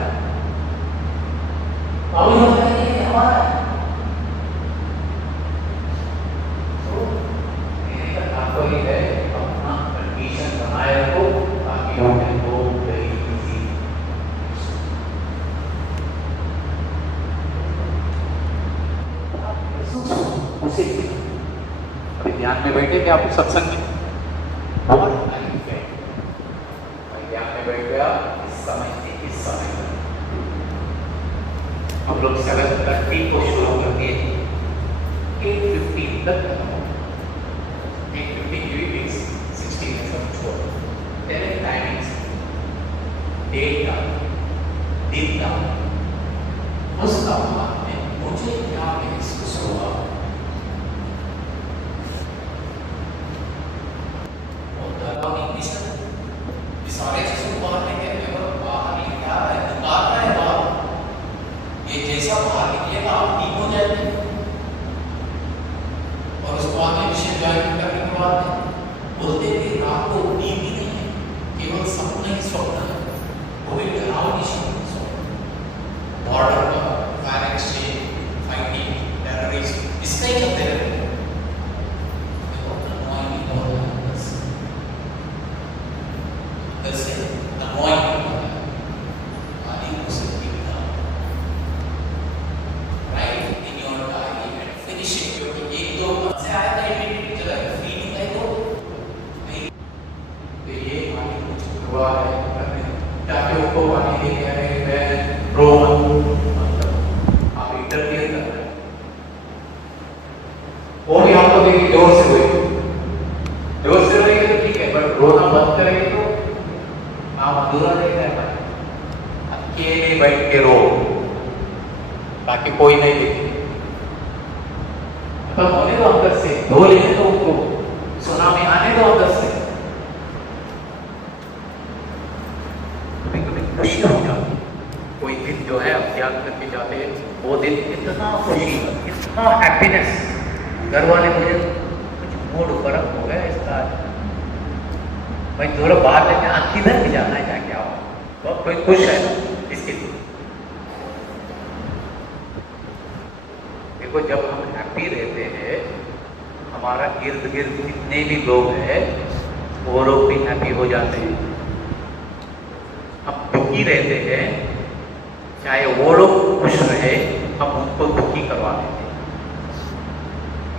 बाबू महाराज ये हमारा है। उसे अभी ध्यान में बैठे क्या आप सत्संग में और ध्यान में बैठ गया इस समय से इस समय तक हम लोग 7:30 को शुरू करके 8:15 तक 8:15 means 16 minutes of tour. There are timings. Day का दिन का उसका बाद में मुझे क्या महसूस हुआ और दरबार मिशन सारे चीजों को बाहर लेके और बाहर लेके आ रहा है निकाल रहा है बाहर ये जैसा बाहर निकलेगा आप ठीक हो जाएंगे और उसको आगे विषय ज्वाइन करने के बाद बोलते थे रात को नींद ही नहीं है केवल सपना ही स्वप्न है वो भी डरावनी स्वप्न बॉर्डर पर फायर एक्सचेंज फाइटिंग टेररिस्ट इसका ही चलते रहते हैं वो भी आपको देखिए जोर से रोएंगे तो ठीक है बट रोना बंद करेंगे तो आप अधूरा नहीं रह पाए अकेले बैठ के रो ताकि कोई नहीं देखे पर होने दो अंदर से धो लेने दो उनको सुनामी आने दो अंदर से कभी कभी खुशी हो जाती कोई दिन जो है आप त्याग करके जाते हैं वो दिन इतना खुशी इतना हैप्पीनेस घर वाले मुझे कुछ मूड फर्क हो गया इसका भाई थोड़ा बाहर लेके किधर भी जाना है जाके आओ तो कोई खुश है इसके लिए देखो जब हम हैप्पी रहते हैं हमारा इर्द गिर्द जितने भी लोग हैं वो लोग भी हैप्पी हो जाते हैं हम दुखी रहते हैं चाहे वो लोग खुश रहे हम उनको दुखी करवा देते हैं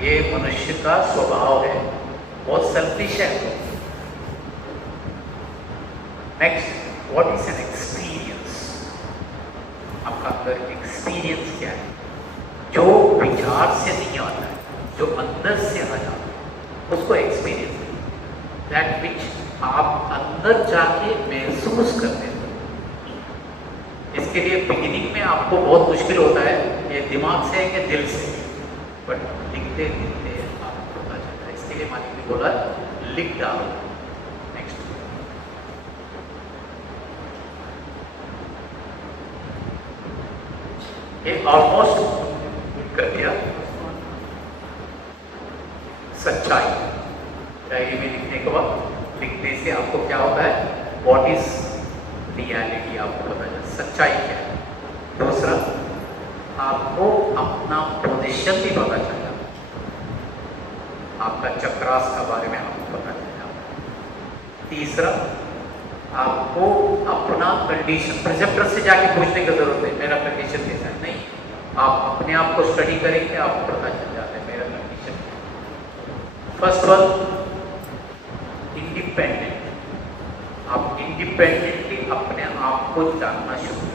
ये मनुष्य का स्वभाव है बहुत सेल्फिश है next what is an experience आपका अंदर एक्सपीरियंस क्या है जो विचार से नहीं आता है जो अंदर से आ जाता है उसको एक्सपीरियंस दैट विच आप अंदर जाके महसूस करते हैं इसके लिए बिगिनिंग में आपको बहुत मुश्किल होता है ये दिमाग से है कि दिल से बट लिखते लिखते आपको पता चलता है इसके लिए मालिक ने बोला लिख डालो नेक्स्ट ये ऑलमोस्ट कर दिया सच्चाई डायरी में लिखने के बाद लिखने से आपको क्या होता है व्हाट इज रियलिटी आपको पता चलता सच्चाई क्या है दूसरा आपको अपना पोजीशन भी पता चल जाता आपका चक्रास का बारे में आपको पता चल जाता तीसरा आपको अपना कंडीशन प्रिसेप्टर से जाके पूछने की जरूरत है मेरा कंडीशन कैसा है नहीं आप अपने आप को स्टडी करेंगे आपको पता चल जाता है मेरा कंडीशन फर्स्ट वन इंडिपेंडेंट आप इंडिपेंडेंटली अपने आप को जानना शुरू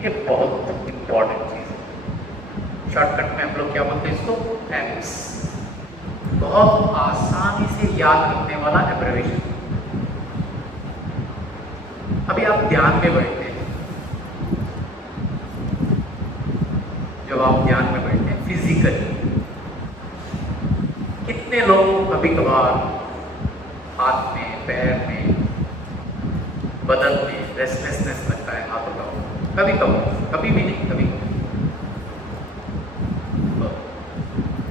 ये बहुत इंपॉर्टेंट चीज है शॉर्टकट में हम लोग क्या बोलते हैं इसको एम्स बहुत आसानी से याद रखने वाला एब्रिविएशन अभी आप ध्यान में बैठते हैं जब आप ध्यान में बैठते हैं फिजिकली कितने लोग कभी कभार हाथ में पैर में बदन में रेस्टलेसनेस लगता है हाथों का कभी कभी भी नहीं कभी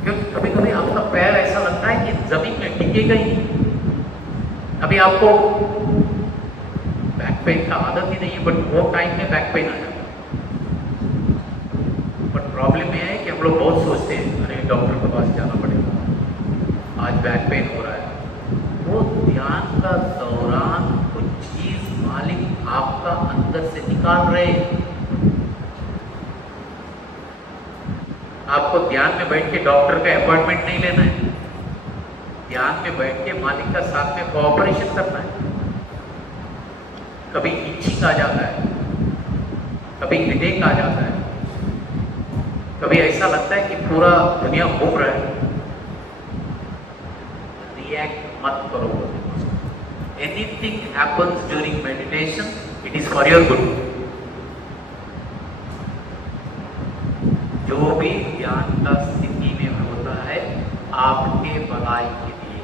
क्योंकि कभी कभी आपका पैर ऐसा लगता है कि जमीन में टिकेगा ही अभी आपको बैक पेन का आदत ही नहीं है बट वो टाइम में बैक पेन आ जाता है बट प्रॉब्लम ये है कि हम लोग बहुत सोचते हैं अरे डॉक्टर के पास जाना पड़ेगा आज बैक पेन हो रहा है वो ध्यान का दौरान कुछ चीज मालिक आपका अंदर से निकाल रहे आपको ध्यान में बैठ के डॉक्टर का अपॉइंटमेंट नहीं लेना है, ध्यान में बैठ के मालिक का साथ में कोऑपरेशन करना है। कभी इचिंग आ जाता है, कभी हेडेक आ जाता है, कभी ऐसा लगता है कि पूरा दुनिया घूम रहा है, रिएक्ट मत करो। Anything happens during meditation, it is for your good. जो भी ध्यान का स्थिति में होता है आपके भलाई के लिए।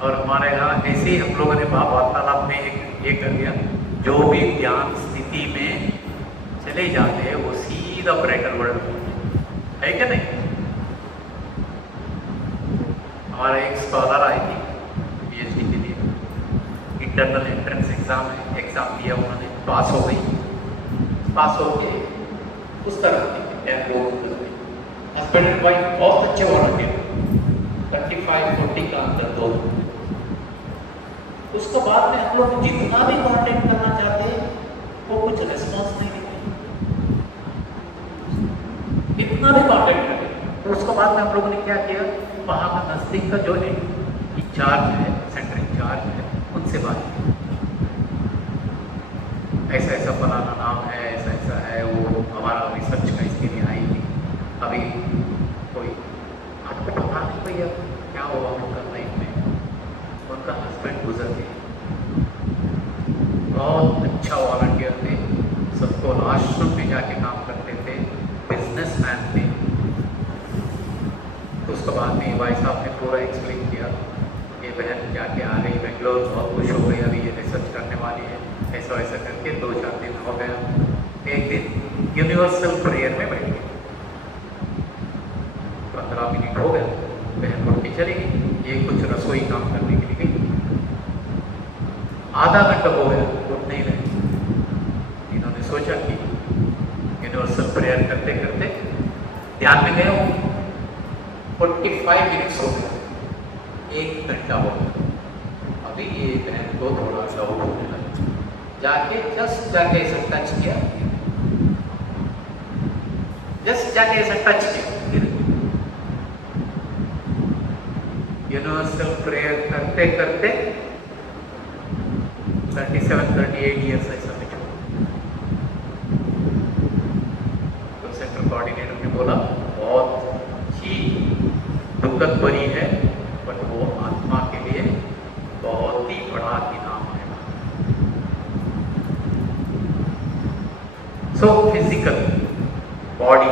और हमारे यहाँ ऐसे ही हम लोगों ने वार्तालाप में एक ये कर दिया, जो भी ध्यान स्थिति में चले जाते हैं वो सीधा ब्राइटर वर्ल्ड है क्या नहीं। हमारा एक स्कॉलर आई थी पीएचडी के लिए, इंटरनल एंट्रेंस एग्जाम दिया उन्होंने, पास हो गई। पास हो के उसका हस्बैंड एंड वाइफ बहुत अच्छे वॉलंटियर, 35-40 का अंदर दो। उसके बाद में हम लोग जितना भी कॉन्टेक्ट करना चाहते हैं वो कुछ रिस्पॉन्स नहीं देते, इतना भी कॉन्टेक्ट करें। तो उसके बाद में हम लोगों ने क्या किया, वहाँ का नजदीक का जो इंचार्ज है, सेंटर इंचार्ज है, उनसे बात की। ऐसा ऐसा फलाना नाम है, ऐसा ऐसा है, वो हमारा रिसर्च का इसके लिए आई थी। अभी कोई आपको पता नहीं भैया क्या हुआ उनका लाइफ में, उनका हस्बैंड गुजर गए। बहुत अच्छा वॉलंटियर थे, सबको आश्रम में जाके काम करते थे, बिजनेसमैन थे। तो उसके बाद में भाई साहब ने पूरा एक्सप्लेन किया, ये बहन जाके आ रही बेंगलोर, बहुत खुश हो गई, अभी ये रिसर्च करने वाली है, ऐसा वैसा करके 2-4 दिन हो गया। एक दिन यूनिवर्सल प्रेयर में बैठ गए, 15 मिनट हो गए, बहन उठ के चली गई, ये कुछ रसोई काम करने के लिए गई। आधा घंटा हो गया, उठ नहीं रहे। इन्होंने सोचा कि यूनिवर्सल प्रेयर करते करते ध्यान में गए, 45 मिनट्स हो गया, 1 घंटा हो गया। अभी ये बहन को थोड़ा सा होने लगा, जाके जस्ट जाके ऐसा टच किया, जस्ट जाके ऐसा टच किया। यूनिवर्सल प्रेयर करते करते 37-38 ईयर्स ऐसा कुछ हुआ। तो सेंटर कोऑर्डिनेटर ने बोला बहुत ही दुखद भरी है, बट वो आत्मा के लिए बहुत ही बड़ा इनाम है। सो फिजिकल बॉडी,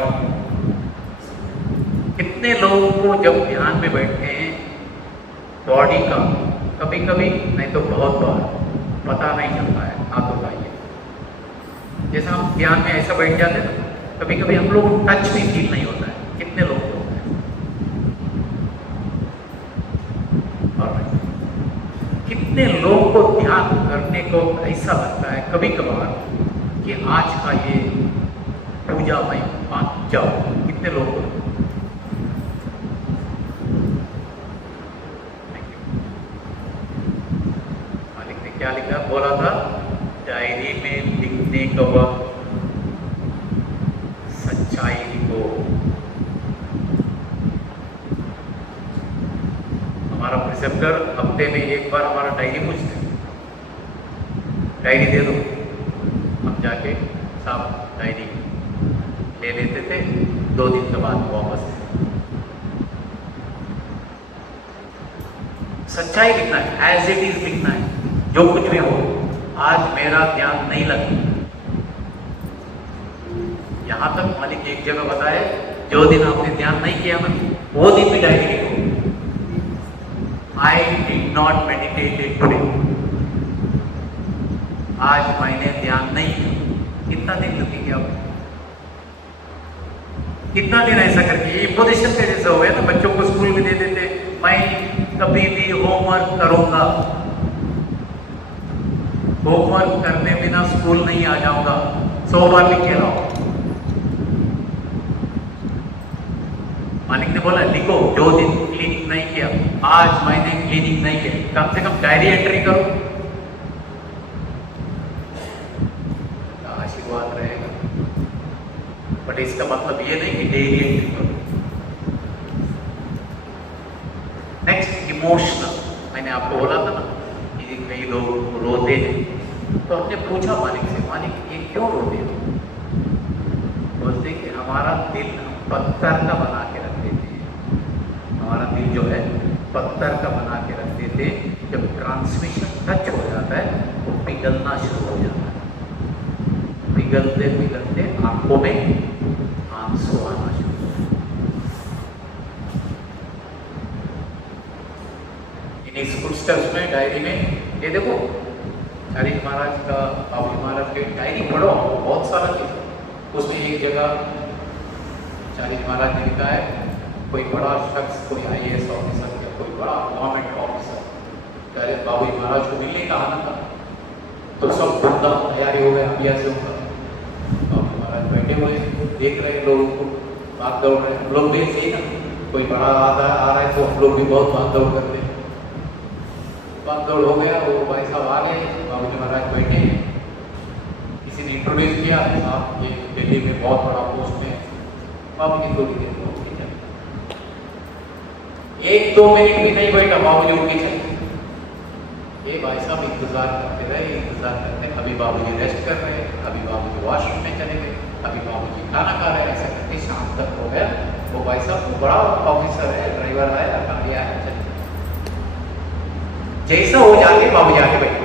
कितने लोगों को जब ध्यान में बैठे हैं बॉडी का कभी कभी नहीं तो बहुत बार पता नहीं चलता है। आप बताइए, जैसे हम ध्यान में ऐसा बैठ जाते हैं ना, कभी कभी हम लोग टच भी फील नहीं होता है। कितने लोग होते हैं, और कितने लोगों को ध्यान करने को ऐसा लगता है कभी कभार कि आज का ये पूजा में मान जाओ। कितने लोग होते हैं? क्या लिखा, बोला था डायरी में लिखने का वक्त सच्चाई लिखो। हमारा प्रिसेप्टर हफ्ते में एक बार हमारा डायरी पूछते, डायरी दे दो, हम जाके साहब डायरी ले लेते थे, 2 दिन के बाद वापस। सच्चाई लिखना है, एज इट इज लिखना है, जो कुछ भी हो। आज मेरा ध्यान नहीं लगा, यहां तक मालिक एक जगह बताए, जो दिन आपने ध्यान नहीं किया ना, वो दिन भी डायरी लिखो, I did not meditated today, आज मैंने ध्यान नहीं किया। कितना दिन लिखेंगे आप? कितना दिन ऐसा करके? ये पोजीशन के जैसा हो गया ना, बच्चों को स्कूल में दे देते, मैं कभी भी होमवर्क करूंगा, होमवर्क करने बिना स्कूल नहीं आ जाऊंगा, 100 बार लिख के लाओ। मालिक ने बोला लिखो, जो दिन क्लीनिंग नहीं किया, आज मैंने क्लीनिंग नहीं किया, कम से कम डायरी एंट्री करो, आशीर्वाद रहेगा। बट इसका मतलब ये नहीं कि डेली एंट्री करो। नेक्स्ट इमोशनल, मैंने आपको बोला था ना कि कई लोग रोते हैं, तो हमने पूछा मालिक से, मालिक ये क्यों रोते हो? बोलते कि हमारा दिल पत्थर का बना के रखते थे, हमारा दिल जो है पत्थर का बना के रखते थे, जब ट्रांसमिशन टच हो जाता है तो पिघलना शुरू हो जाता है, पिघलते पिघलते आंखों में आंसू आना शुरू हो जाता है। इस फुटस्टेप्स में डायरी में ये देखो, चारी महाराज का, बाबू महाराज की डायरी पढ़ो, बहुत सारा चीज। उसमें एक जगह चारी महाराज ने लिखा है, कोई बड़ा शख्स, कोई IAS ऑफिसर या कोई बड़ा गवर्नमेंट ऑफिसर पहले बाबू महाराज को मिलने का आना था, तो सब धंधा तैयारी हो गया अभिया से होगा। बाबू महाराज बैठे हुए देख रहे लोगों को, भाग दौड़ रहे, हम लोग भी ऐसे ही ना, कोई बड़ा आ रहा है तो हम लोग भी बहुत भाग दौड़ करते हैं। भाग दौड़ हो गया, वो भाई साहब आ गए, बाबू महाराज बैठे, किसी ने इंट्रोड्यूस किया, साहब ये दिल्ली में बहुत बड़ा पोस्ट है। बाबू जी थोड़ी देर पहुंच गए, 1-2 मिनट भी नहीं बैठा, बाबू जी उठ के चले। ये भाई साहब इंतजार करते रहे, इंतजार करते, अभी बाबू जी रेस्ट कर रहे, अभी बाबू जी वॉशरूम में चले गए, अभी बाबू जी खाना खा रहे, ऐसा करते शाम तक हो गया। वो भाई साहब बड़ा ऑफिसर है, ड्राइवर आया, गाड़ी आया, चले। जैसा हो जाके बाबू जी आके बैठे,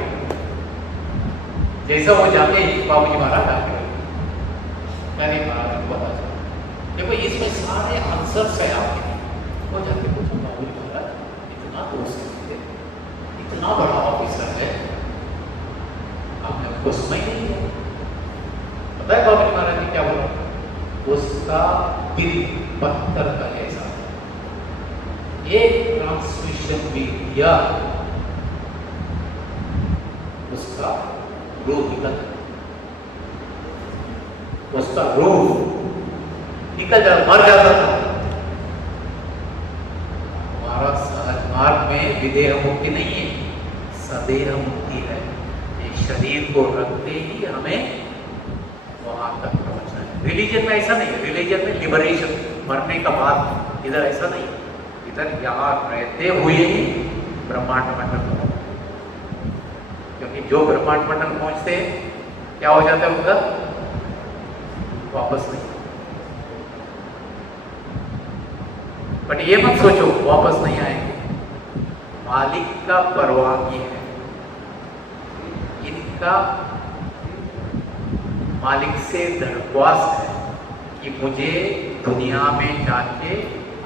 जैसा हो जाके बाबू जी महाराज आके बैठे, महाराज को पता चला, देखो इसमें सारे आंसर्स है आपके। वो जाके पूछा, बाबू जी महाराज इतना दोस्त है, इतना बड़ा ऑफिसर है, आपने उसको समझ नहीं है? पता है बाबू जी महाराज ने क्या बोला? उसका दिल पत्थर का जैसा है, एक ट्रांसमिशन भी दिया, उसका रूह निकल, उसका रूह निकल जाता, मर जाता था। हमारा सहज मार्ग में विदेह मुक्ति नहीं है, सदेह मुक्ति है। ये शरीर को रखते ही हमें वहां तक पहुंचना है। रिलीजन में ऐसा नहीं है, रिलीजन में लिबरेशन, मरने का बाद, इधर ऐसा नहीं, इधर यहाँ रहते हुए ही ब्रह्मांड मंडल, क्योंकि जो ब्रह्मांड मंडल पहुंचते हैं क्या हो जाता है उधर, वापस नहीं। बट ये मत सोचो वापस नहीं आएंगे, मालिक का परवानगी है, इनका मालिक से दरख्वास्त है कि मुझे दुनिया में जाके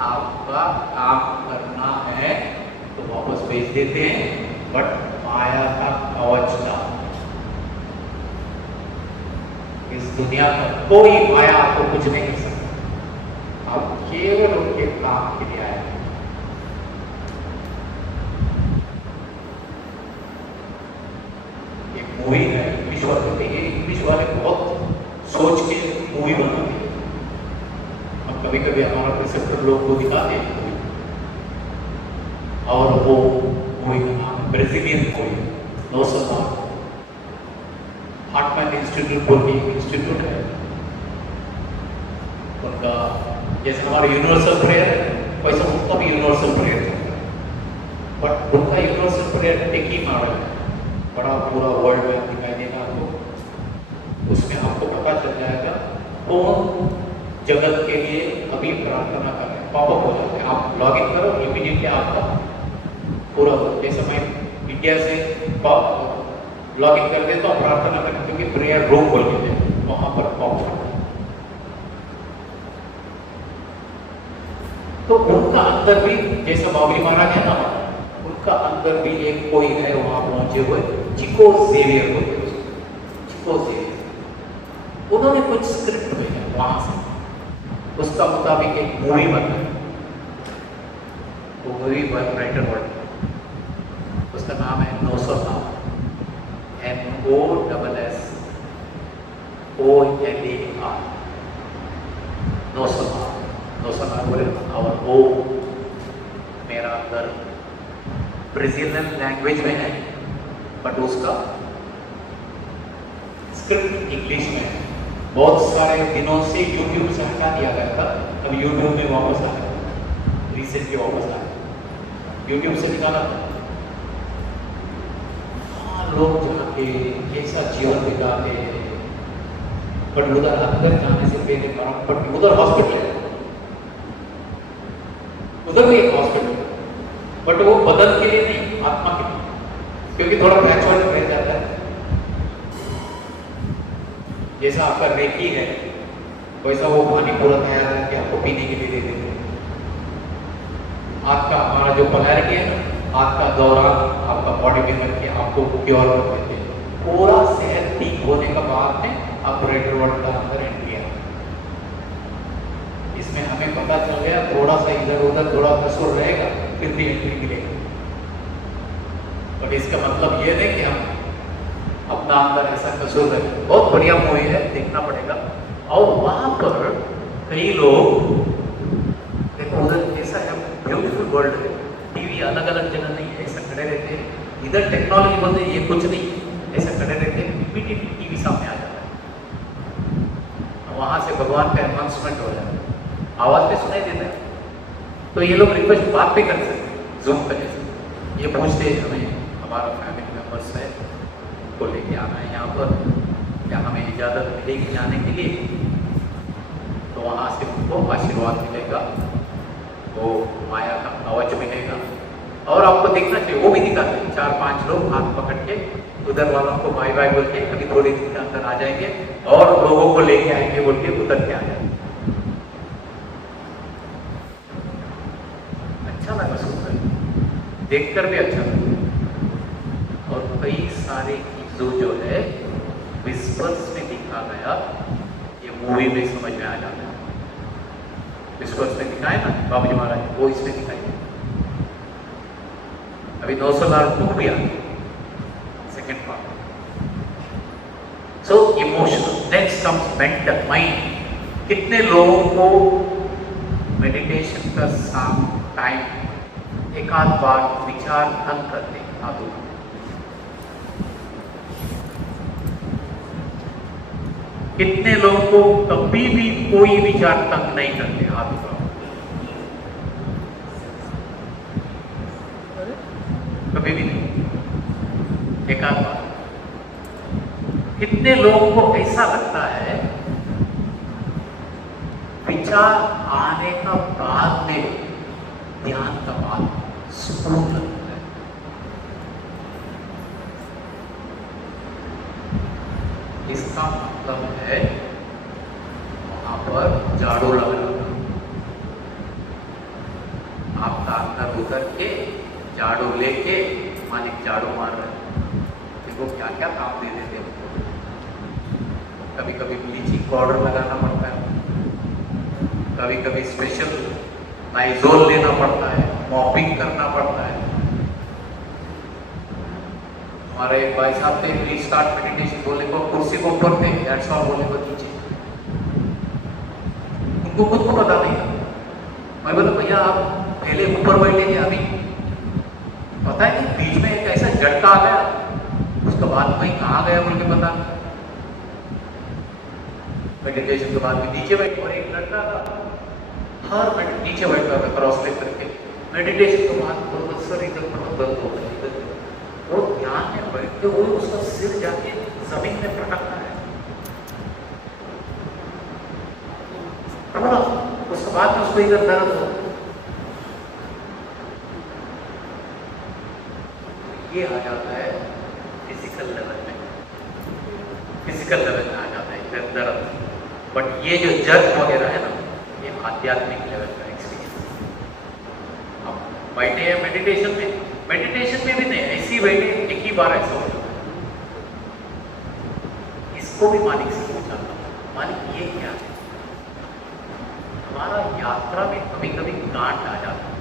आपका काम करना है, तो वापस भेज देते हैं। बट माया का कवच था, इस दुनिया का कोई माया आपको कुछ नहीं कर सकता, आप केवल उनके काम के लिए आए। एक मूवी है इंग्लिश वाले, ये इंग्लिश वाले बहुत सोच के मूवी बनाते हैं, और कभी कभी हमारा प्रिंसिपल लोग को दिखाते हैं मूवी, और वो मूवी का नाम ब्राजीलियन मूवी, नोसा हार्टमैन इंस्टीट्यूट बोल के इंस्टीट्यूट है उनका, जैसे हमारा यूनिवर्सल प्रेयर है वैसे उनका भी यूनिवर्सल प्रेयर है, बट उनका यूनिवर्सल प्रेयर टेकी मॉडल है, बड़ा पूरा वर्ल्ड में दिखाई देगा आपको, उसमें आपको पता चल जाएगा कौन जगत के लिए अभी प्रार्थना कर रहे हैं, पॉपअप हो जाते हैं, आप लॉग इन करो इमीडिएटली आपका पूरा, जैसे मैं इंडिया से लॉग इन कर देता हूँ प्रार्थना करने, क्योंकि प्रेयर रूम बोल देते हैं, वहां पर पॉपअप। तो उनका अंदर भी, जैसे बाबरी महाराज है ना, उनका अंदर भी एक कोई है वहां पहुंचे हुए, चिको जेवियर बोलते हैं उसको, चिको जेवियर। उन्होंने कुछ स्क्रिप्ट भेजा वहां से, उसका मुताबिक एक मूवी बना, वो मूवी राइटर वर्ड, उसका नाम है नोसोनार, NOSSONAR, नोसोनार। नोसोनार बोले और वो मेरा अंदर ब्राजीलियन लैंग्वेज में है, बट उसका स्क्रिप्ट इंग्लिश में है, बहुत सारे दिनों से YouTube से हटा दिया गया था, अब YouTube में वापस आ गया, रिसेंटली वापस आ गया, YouTube से निकाला। हाँ, लोग जाके कैसा जीवन बिताते हैं, बट उधर अंदर जाने से पहले बट उधर हॉस्पिटल है, उधर भी एक हॉस्पिटल, बट वो बदन के लिए नहीं, आत्मा के लिए, क्योंकि थोड़ा बैकवर्ड रह जाता है। जैसा आपका रेकी है वैसा वो पानी पूरा तैयार करके आपको पीने के लिए दे देते हैं। आपका हमारा जो पोलैरिटी है ना, आपका दौरान आपका बॉडी में करके आपको क्योर कर देते हैं। पूरा सेहत ठीक होने के बाद में आप रेड वर्ल्ड का अंदर एंट्री है। इसमें हमें पता चल गया थोड़ा सा इधर उधर थोड़ा कसूर रहेगा, फिर भी एंट्री मिलेगा। बट इसका मतलब ये नहीं कि हम अपना अंदर ऐसा कसूर रहे। बहुत बढ़िया मूवी है, देखना पड़ेगा। और वहां पर कई लोग देखो, उधर ऐसा है ब्यूटीफुल वर्ल्ड है, टीवी अलग अलग जगह नहीं है, ऐसा खड़े रहते हैं। इधर टेक्नोलॉजी बोलते हैं ये कुछ नहीं, ऐसा खड़े रहते हैं, टीवी सामने आ जाता है, वहां से भगवान का अनाउंसमेंट हो जाता है, आवाज पे सुनाई देता है। तो ये लोग रिक्वेस्ट बात भी कर सकते हैं जूम पे, ये पूछते हैं हमें हमारा फैमिली मेम्बर्स है को लेके आना है यहाँ पर, क्या हमें इजाज़त मिलेगी जाने के लिए? तो वहाँ से उनको आशीर्वाद मिलेगा, वो माया का कवच मिलेगा। और आपको देखना चाहिए, वो भी दिखाते हैं 4-5 लोग हाथ पकड़ के उधर वालों को बाय बाय बोल के अभी थोड़ी देर के अंदर आ जाएंगे और लोगों को लेके आएंगे बोल के उतर के आ जाएंगे। अच्छा लगा सुनकर, देखकर भी अच्छा लगा। और कई सारे चीजों जो है विस्पर्स में दिखा गया, ये मूवी में समझ में आ जाता है। विस्पर्स में दिखाए ना बाबूजी महाराज, वो इसमें दिखाई। अभी 900 भी आ गया second part. So emotional, next comes mental mind. कितने लोगों को मेडिटेशन का टाइम एक आध बार विचार ढंग करते हैं आदू, कितने लोगों को कभी भी कोई विचार तंग नहीं करते हाथ उठाओ, कभी भी नहीं, एक आध बार। कितने लोगों को ऐसा लगता है विचार आने का बाद में ध्यान का बाद सुकून लगता है। इसका मतलब है वहां पर झाड़ू लग रहा, आपका अंदर उतर के झाड़ू लेके मालिक झाड़ू मार रहे, देखो क्या क्या काम दे देते हैं। कभी कभी ब्लीचिंग पाउडर लगाना पड़ता है, कभी कभी स्पेशल नाइजोल लेना पड़ता है, मॉपिंग करना पड़ता है। हमारे एक भाई साहब थे, प्लीज स्टार्ट मेडिटेशन बोले को कुर्सी को ऊपर थे, दैट्स ऑल बोले को नीचे, उनको खुद को पता नहीं था। मैं बोला भैया आप पहले ऊपर बैठे अभी पता है नहीं, बीच में एक ऐसा झटका आ गया, उसके बाद में कहाँ गया बोल के पता। मेडिटेशन के बाद भी नीचे बैठ, और एक लड़का था हर मिनट नीचे बैठता था क्रॉस लेग करके। मेडिटेशन के बाद तो सर इधर दर्द हो गया, वो ध्यान में बैठ के वो उसका सिर जाके जमीन में पटकता है, उसके बाद में उसको इधर दर्द हो। ये आ जाता है फिजिकल लेवल में, फिजिकल लेवल में आ जाता है इधर दर्द। बट ये जो जज वगैरह है ना, ये आध्यात्मिक लेवल का एक्सपीरियंस। अब बैठे हैं मेडिटेशन में, मेडिटेशन में भी नहीं, ऐसी बैठे एक ही बार ऐसा हो जाता है। इसको भी मालिक से पूछा था, मालिक ये क्या है? हमारा यात्रा में कभी कभी गांठ आ जाता है,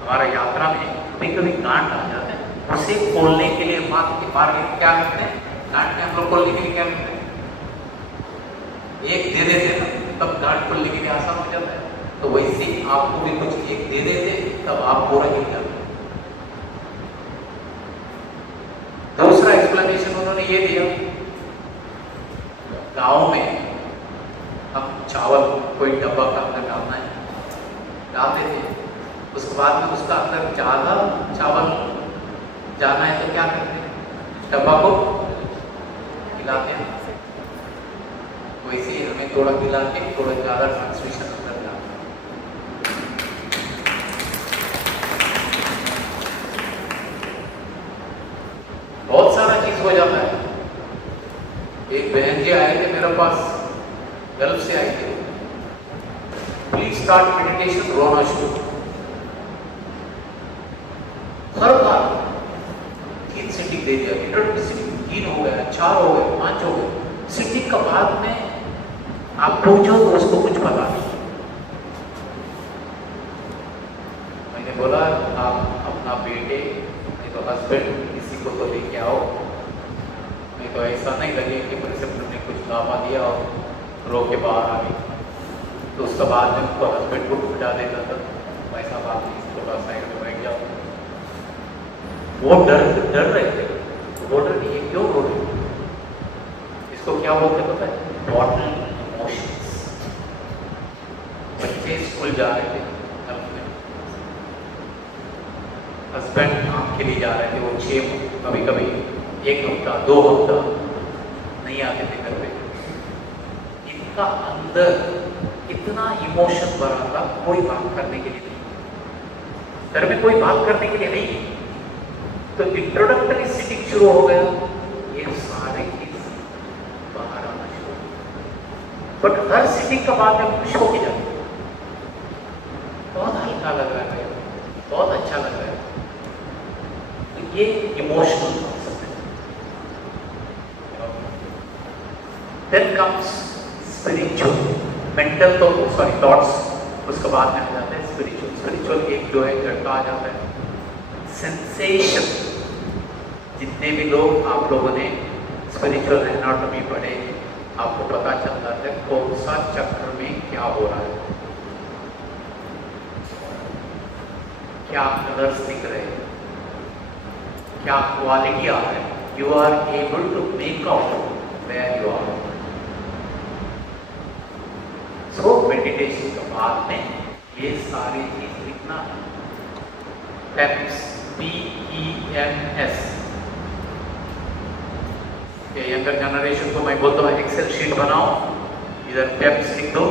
हमारा यात्रा में कभी कभी गांठ आ जाता है, उसे खोलने के लिए माथ के बार क्या करते हैं, गांठ में हम लोग खोलने के लिए क्या करते हैं, एक दे देते ना, तब गांठ खोलने के लिए आसान हो जाता है। तो वैसे आपको भी कुछ एक दे देते, तब आप पूरा हिल जाते। दूसरा एक्सप्लेनेशन उन्होंने ये दिया, गांव में हम चावल कोई डब्बा का अंदर डालना है, डाल देते हैं, उसके बाद में उसका अंदर ज़्यादा चावल जाना है तो क्या करते हैं, डब्बा को हिलाते हैं। वैसे ही हमें थोड़ा हिला के थोड़ा ज़्यादा ट्रांसमिशन अंदर डालना है। बहुत सारा चीज हो जाता है। एक बहन जी आए थे मेरे पास, गल्फ से आए थे, प्लीज स्टार्ट मेडिटेशन, रोना शुरू। हर बार 3 सीटिंग दे दिया, इंट्रोडक्शन 3 हो गया, 4 हो गए, 5 हो गए। सीटिंग का बाद में आप पूछो तो उसको कुछ पता नहीं। मैंने बोला आप अपना बेटे नहीं तो हस्बैंड किसी को तो लेके आओ, नहीं तो ऐसा नहीं लगे कि रिसेप्शन ने कुछ लामा दिया और रो के बाहर आ गई, तो उसका बाद में उनको हस्बैंड को बिठा देता था, वैसा बात नहीं, थोड़ा साइड में बैठ जाओ। वो डर रहे थे, वो डर नहीं, ये क्यों रो रहे, इसको क्या बोलते पता है, बॉटल इमोशंस। बच्चे स्कूल जा रहे थे, हस्बैंड काम के लिए जा रहे थे, वो 6 कभी कभी 1 हफ्ता 2 हफ्ता नहीं आते थे घर पे। इनका अंदर इतना इमोशन भरा था, कोई बात करने के लिए नहीं, घर में कोई बात करने के लिए नहीं। तो इंट्रोडक्टरी सिटिंग शुरू हो गया, ये सारे चीज बाहर आना शुरू। बट हर सिटिंग का बाद में खुश होके जाते, बहुत हल्का लग रहा है, बहुत अच्छा लग रहा है। तो ये इमोशनल कॉन्सेप्ट है। देन कम्स स्पिरिचुअल, मेंटल तो सॉरी थॉट्स उसके बाद में आ जाते हैं। स्पिरिचुअल, स्पिरिचुअल एक जो है जड़ का आ जाता है। सेंसेशन, जितने भी लोग आप लोगों ने स्पिरिचुअल एनाटॉमी पढ़े, आपको पता चल जाता है कौन सा चक्र में क्या हो रहा है, क्या कलर्स दिख रहे हैं, क्या क्वालिटी आ रहा है। You are able to make out where you are. So meditation के बाद में ये सारी चीज लिखना है। PEMS, PEMS। ये यंगर जनरेशन को मैं बोलता हूँ एक्सेल शीट बनाओ, इधर PEMS लिख दो।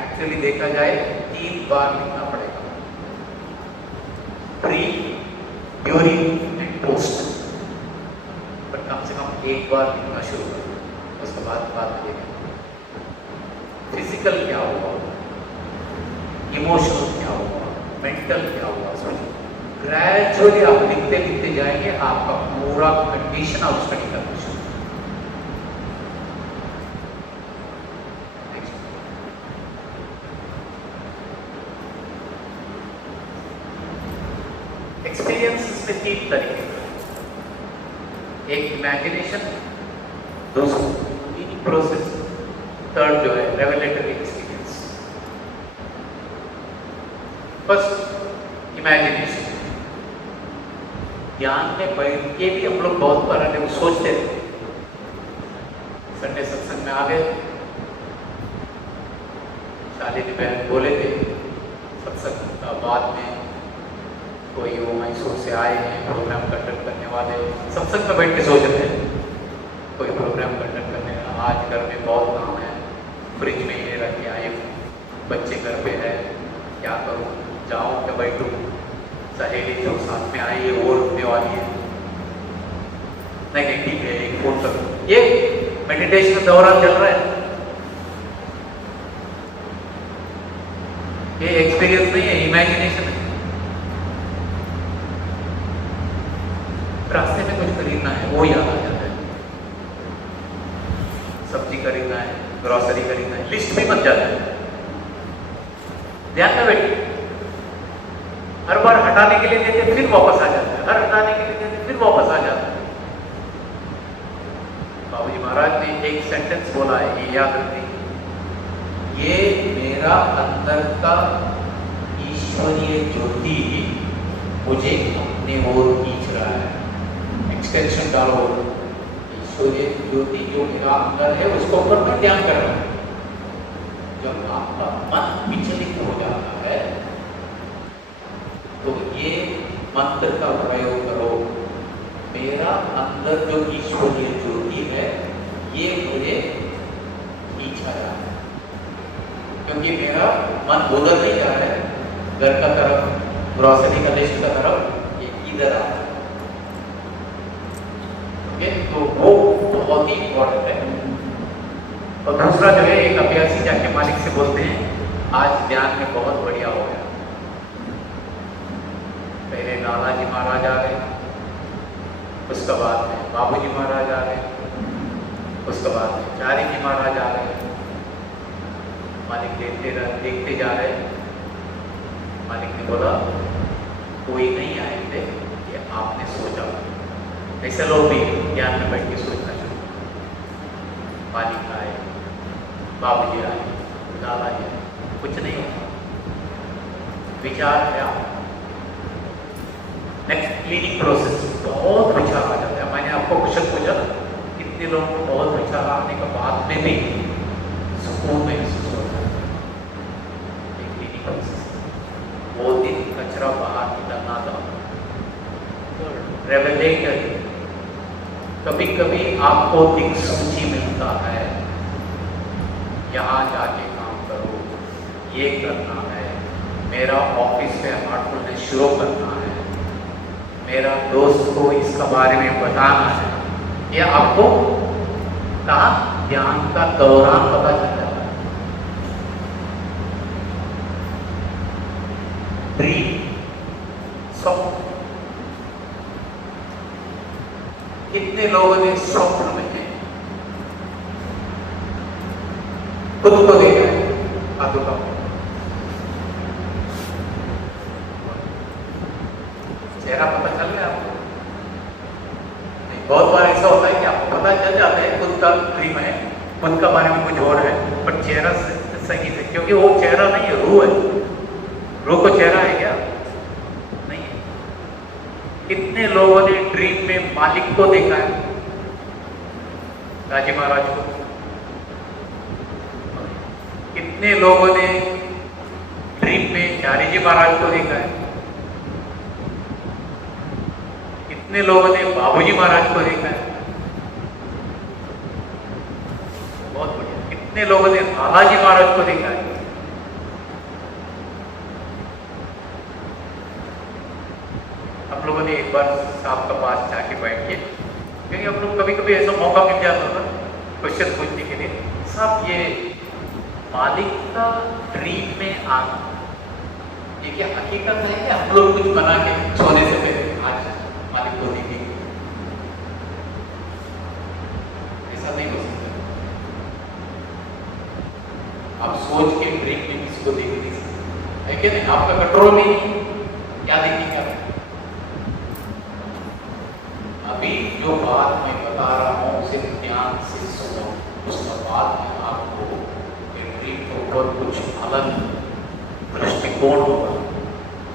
एक्चुअली देखा जाए 3 बार लिखना पड़ेगा, प्री, ड्यूरिंग एंड पोस्ट। पर कम से कम 1 बार लिखना शुरू करो, उसके बाद बात करेंगे। फिजिकल क्या हुआ, इमोशनल क्या हुआ, मेंटल क्या हुआ, ग्रेजुअली आप लिखते लिखते जाएंगे, आपका पूरा कंडीशन आप स्टडी करना शुरू। एक्सपीरियंस में 3 तरीके, एक इमेजिनेशन, दूसरा मीनिंग प्रोसेस, थर्ड जो है रेवलेटरी एक्सपीरियंस। फर्स्ट इमेजिनेशन, ध्यान में बैठ के भी हम लोग बहुत बार सोचते थे। संडे सत्संग में आ गए, शालिनी बहन बोले थे सत्संग का बाद में कोई वो मैसूर से आए हैं प्रोग्राम कंडक्ट करने वाले, सत्संग में बैठ के सोच रहे हैं कोई प्रोग्राम कंडक्ट करने का। आज घर में बहुत काम है, फ्रिज में ये रख के आए, बच्चे घर पे है, क्या करूँ, जाऊँ क्या बैठूँ, सहेली जो साथ में आई है वो रुकने वाली है, नहीं ठीक है एक फोन कर। ये मेडिटेशन का दौरान चल रहा है, ये एक्सपीरियंस नहीं है, इमेजिनेशन है। रास्ते में कुछ खरीदना है वो याद आ जाता है, सब्जी खरीदना है, ग्रोसरी खरीदना है, लिस्ट भी बन जाता है। ध्यान में बैठिए, हर बार हटाने के लिए देते फिर वापस आ जाता है, हर हटाने के लिए देते फिर वापस आ जाता है। बाबूजी महाराज ने एक सेंटेंस बोला है, ये याद रखिए, ये मेरा अंदर का ईश्वरीय ज्योति मुझे अपने ओर खींच रहा है। एक्सटेंशन डालो, सूर्य ज्योति जो मेरा अंदर है उसके ऊपर मैं ध्यान कर रहा हूँ। जब आपका मन विचलित हो जाता है तो ये मंत्र का प्रयोग करो, मेरा अंदर जो ईश्वरीय ज्योति है ये मुझे खींचा जा रहा है, क्योंकि मेरा मन उधर नहीं जा रहा है, घर का तरफ, ग्रोसरी का लिस्ट का तरफ, ये इधर आ रहा है। ओके, तो वो बहुत ही इम्पोर्टेंट है। और दूसरा जो है, एक अभ्यासी जाके मालिक से बोलते हैं आज ध्यान में बहुत बढ़िया हो गया। पहले लालाजी महाराज आ गए, उसके बाद में बाबूजी महाराज आ गए, उसके बाद में चारी जी महाराज आ गए। मालिक देखते जा रहे। मालिक ने बोला कोई नहीं आए थे, ये आपने सोचा। ऐसे लोग भी ध्यान में बैठ के सोचना शुरू। मालिक आए, बाबूजी आए, दादाजी आए, कुछ नहीं होता, विचार है। नेक्स्ट क्लीनिंग प्रोसेस, बहुत विचार आ जाता है। मैंने आपको क्वेश्चन पूछा कितने लोगों को बहुत विचार आने के बाद में भी सुकून महसूस होता है। क्लीनिंग प्रोसेस, वो दिन कचरा बाहर निकलना था। रेवलेटर, कभी कभी आपको दिक्सूची मिलता है, यहाँ जाके काम करो, ये करना है, मेरा ऑफिस में हार्टफुलनेस शुरू करना है, मेरा दोस्त को इसका बारे में बताना है। ये आपको कहाँ ध्यान का दौरान पता चल जाता है। ड्रीम, स्वप्न, कितने लोगों ने स्वप्न में खुद को देखा है? हाथों का चेहरा पता चल गया आपको? नहीं, बहुत बार ऐसा होता है कि आपको पता चल जाता है खुद का ड्रीम है, खुद का बारे में कुछ और है, पर चेहरा सही से, क्योंकि वो चेहरा नहीं है, रूह है। रूह को चेहरा है क्या? नहीं है। कितने लोगों ने ड्रीम में मालिक को देखा है? राजी महाराज को। कितने लोगों ने ड्रीम में चारी जी महाराज को देखा है? कितने लोगों ने बाबूजी महाराज को देखा है? बहुत बढ़िया। कितने लोगों ने लालाजी महाराज को देखा है? हम लोगों ने एक बार साहब का पास जाके बैठ के, क्योंकि हम लोग कभी कभी ऐसा मौका मिल जाता था क्वेश्चन पूछने के लिए, साहब ये मालिक का ड्रीम में आना, ये क्या हकीकत है कि हम लोग कुछ बना के सोने से पहले आज मालिक को देखेंगे? ऐसा नहीं हो सकता। आप सोच के ड्रीम में किसी को देख नहीं सकते, है क्या नहीं? आपका कंट्रोल में नहीं, क्या देखेंगे आप? अभी जो बात मैं बता रहा हूँ सिर्फ ध्यान से सुनो, उसके बाद में आपको ड्रीम के ऊपर कुछ अलग दृष्टिकोण होगा।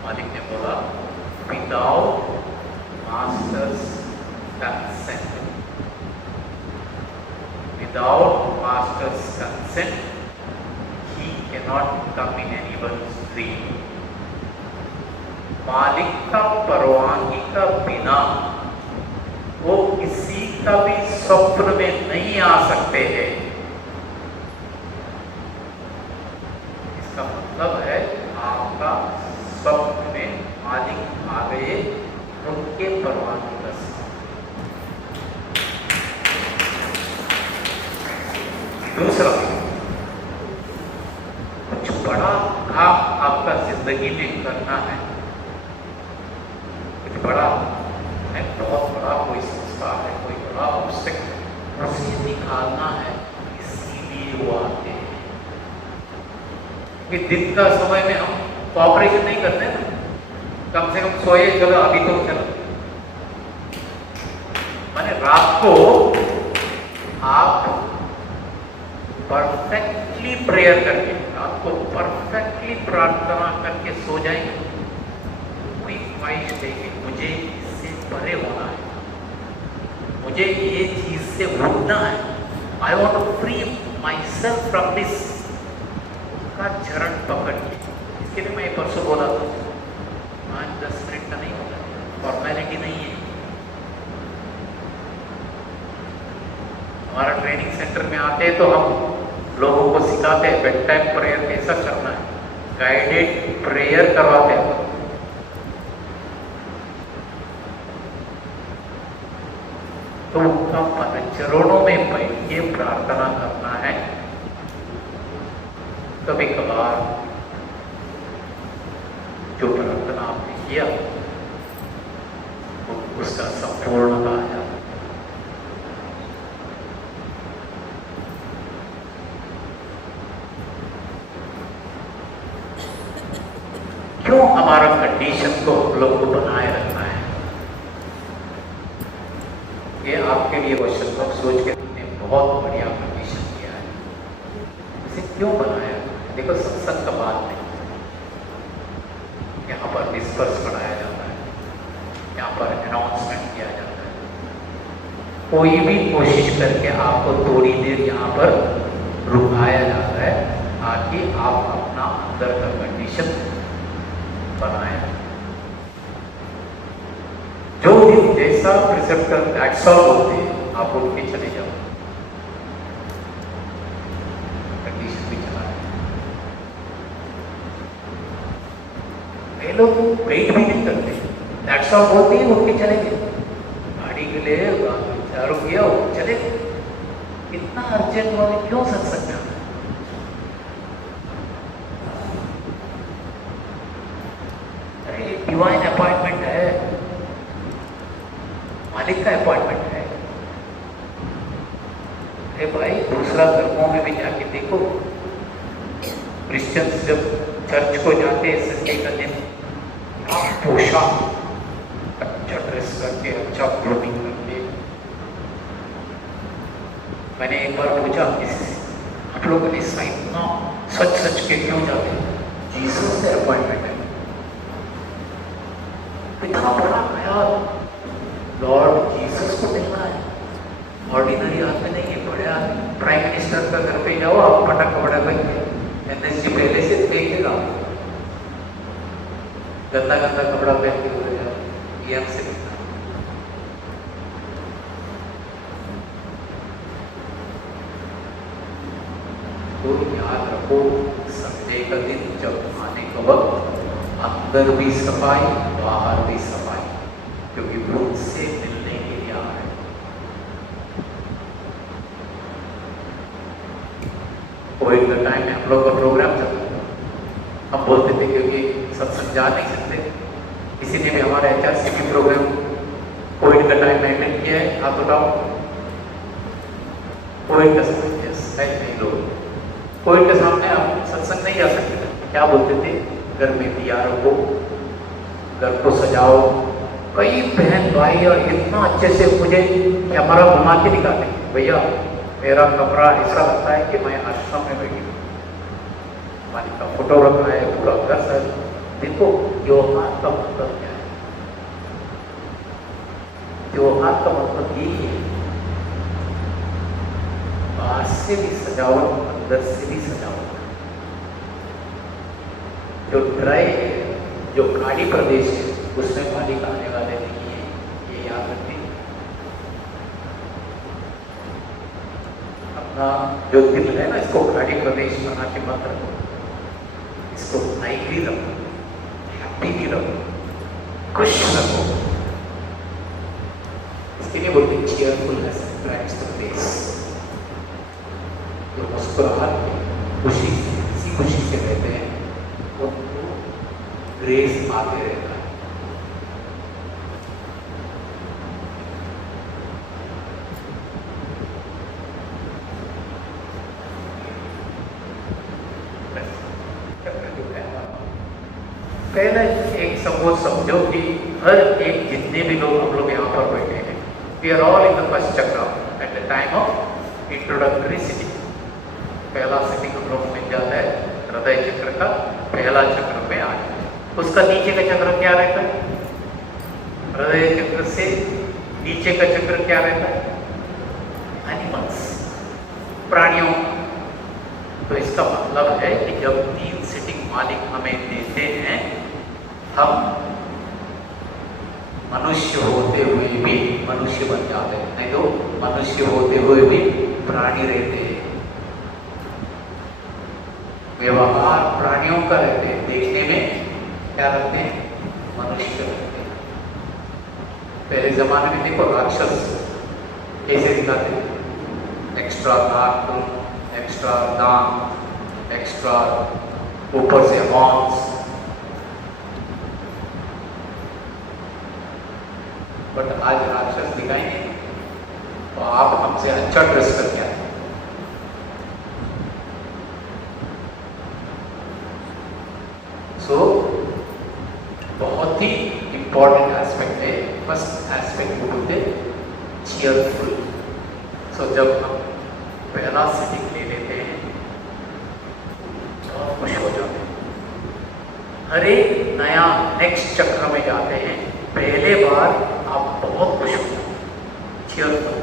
मालिक ने बोला without masters consent, without masters consent ही कैनॉट कम इन एनीवन्स ड्रीम। मालिक का परवानगी का बिना वो किसी का भी स्वप्न में नहीं आ सकते हैं। इसका मतलब है आपका स्वप्न में मालिक आ गए, उनके परवानगी का साथ। दूसरा, कुछ बड़ा काम आपका जिंदगी में करना है, कुछ बड़ा है, बहुत बड़ा कोई संस्था है, कोई बड़ा ऑब्स्टेकल है, उसे निकालना है, इसीलिए वो आते हैं। कि दिन का समय में हम कोऑपरेशन नहीं करते ना, कम से कम सोए, चलो अभी तो चलो, माने रात को आप परफेक्टली प्रेयर करके, रात को परफेक्टली प्रार्थना करके सो जाएंगे, कोई ख्वाहिश देंगे मुझे इससे परे होना है, मुझे ये चीज इससे उठना है, I want to free myself from this का चरण पकड़ के। इसके लिए मैं परसों बोला था 5-10 मिनट का नहीं होता, फॉर्मेलिटी नहीं है। हमारा ट्रेनिंग सेंटर में आते हैं तो हम लोगों को सिखाते हैं बेड टाइम प्रेयर कैसा करना है, गाइडेड प्रेयर करवाते हैं। तो उनका चरणों में बैठ के प्रार्थना करना है। कभी कभार जो प्रार्थना आपने किया उसका संपूर्णता आ जाता है। क्यों हमारा कंडीशन को हम लोग को बनाए रखना है, ये आपके लिए क्वेश्चन को सोच के हमने बहुत बढ़िया कंडीशन किया है। इसे क्यों बनाया? देखो, सत्संग का बात नहीं, यहाँ पर डिस्पर्स पढ़ाया जाता है, यहाँ पर अनाउंसमेंट किया जाता है। कोई भी कोशिश करके आपको थोड़ी देर यहाँ पर रुकाया जाता है ताकि आप अपना अंदर का कंडीशन बनाए। जो भी जैसा प्रिसेप्टर दैट्स ऑल बोलते हैं, आप उठ के चले जाओ, कंडीशन भी चला है। कई लोग वेट भी नहीं करते, दैट्स ऑल बोलते हैं, उठ के चले गए, गाड़ी के लिए चारों किया चले गए। इतना अर्जेंट वाले क्यों सत्संग करना? अरे डिवाइन अपॉइंटमेंट है, मालिक का अपॉइंटमेंट है। अरे भाई, दूसरा धर्मों में भी जाके देखो, क्रिश्चियंस जब चर्च को जाते हैं संडे का दिन, पोशाक अच्छा ड्रेस करके, अच्छा क्लोथिंग करके। मैंने एक बार पूछा, आप लोग इस साइड ना सच के क्यों जाते हैं? जीसस से अपॉइंटमेंट है। इतना बड़ा ख्याल, लॉर्ड जीसस को मिलना है, ऑर्डिनरी आदमी नहीं है, बड़े आदमी। प्राइम मिनिस्टर का घर पे जाओ, आप पटक बड़ा भाई एनएसजी पहले से देख लेगा, गंदा कपड़ा पहन के बोले जाओ, पीएम से मिलना। तो याद रखो, संडे का दिन जब आने का वक्त, अंदर भी सफाई, बाहर भी सफाई, क्योंकि वो उससे मिलने के लिए आ रहे हैं। कोविड का टाइम में हम लोग का प्रोग्राम चलता था, हम बोलते थे क्योंकि सत्संग जा नहीं सकते, किसी ने भी हमारा HRCP प्रोग्राम कोविड का टाइम में अटेंड किया है? आप बताओ। कोविड का समय नहीं, लोग कोविड के सामने आप सत्संग नहीं जा सकते थे। क्या बोलते थे? घर में दिया रखो, घर को सजाओ। कई बहन भाई और इतना अच्छे से मुझे कैमरा घुमा के दिखाते, भैया मेरा कमरा ऐसा लगता है कि मैं आश्रम में बैठी हूँ, मालिक का फोटो रखा है, पूरा घर सज। देखो, त्योहार का मतलब क्या है? त्योहार का मतलब यही है, बाहर से भी सजावट, अंदर से भी सजावट। जो ड्राई है, जो खाड़ी प्रदेश है, उसमें मालिक आने वाले नहीं है, ये याद रखिए। अपना जो दिल है ना, इसको खाड़ी प्रदेश बना के मत रखो, इसको नाइटली रखो, हैप्पी भी रखो, खुश रखो। इसके लिए बोलते चीयरफुलनेस ब्राइट्स द फेस। जो मुस्कुराहट, खुशी इसी खुशी से रहते हैं, उनको ग्रेस आते रहता है। पहले एक समझो कि हर एक जितने भी लोग हम लोग यहाँ पर बैठे हैं, we are all in the first chakra at the time of introductory sitting. पहला सिटिंग हम लोग मिल जाता है हृदय चक्र का, पहला चक्र में आ जाता है। उसका नीचे का चक्र क्या रहता है? हृदय चक्र से नीचे का चक्र क्या रहता है? एनिमल्स, प्राणियों। तो इसका मतलब है कि जब 3 सिटिंग मालिक हमें देते हैं, हम मनुष्य होते हुए भी मनुष्य बन जाते हैं, नहीं तो मनुष्य होते हुए भी प्राणी रहते हैं। व्यवहार प्राणियों का रहते हैं, देखने में क्या रखते हैं, मनुष्य रखते हैं। पहले जमाने में देखो राक्षस कैसे दिखाते हैं, एक्स्ट्रा नाक, एक्स्ट्रा दांत, एक्स्ट्रा ऊपर से हॉर्न्स। बट आज राक्षस दिखाएंगे तो आप हमसे अच्छा ड्रेस करके आए। सो बहुत ही इंपॉर्टेंट एस्पेक्ट है। फर्स्ट एस्पेक्ट बोलते चीयरफुल। सो जब हम पहला सिटिंग ले लेते हैं तो खुश हो जाते हैं। हर एक नया नेक्स्ट चक्र में जाते हैं, पहले बार आप बहुत खुश हो, चीयरफुल।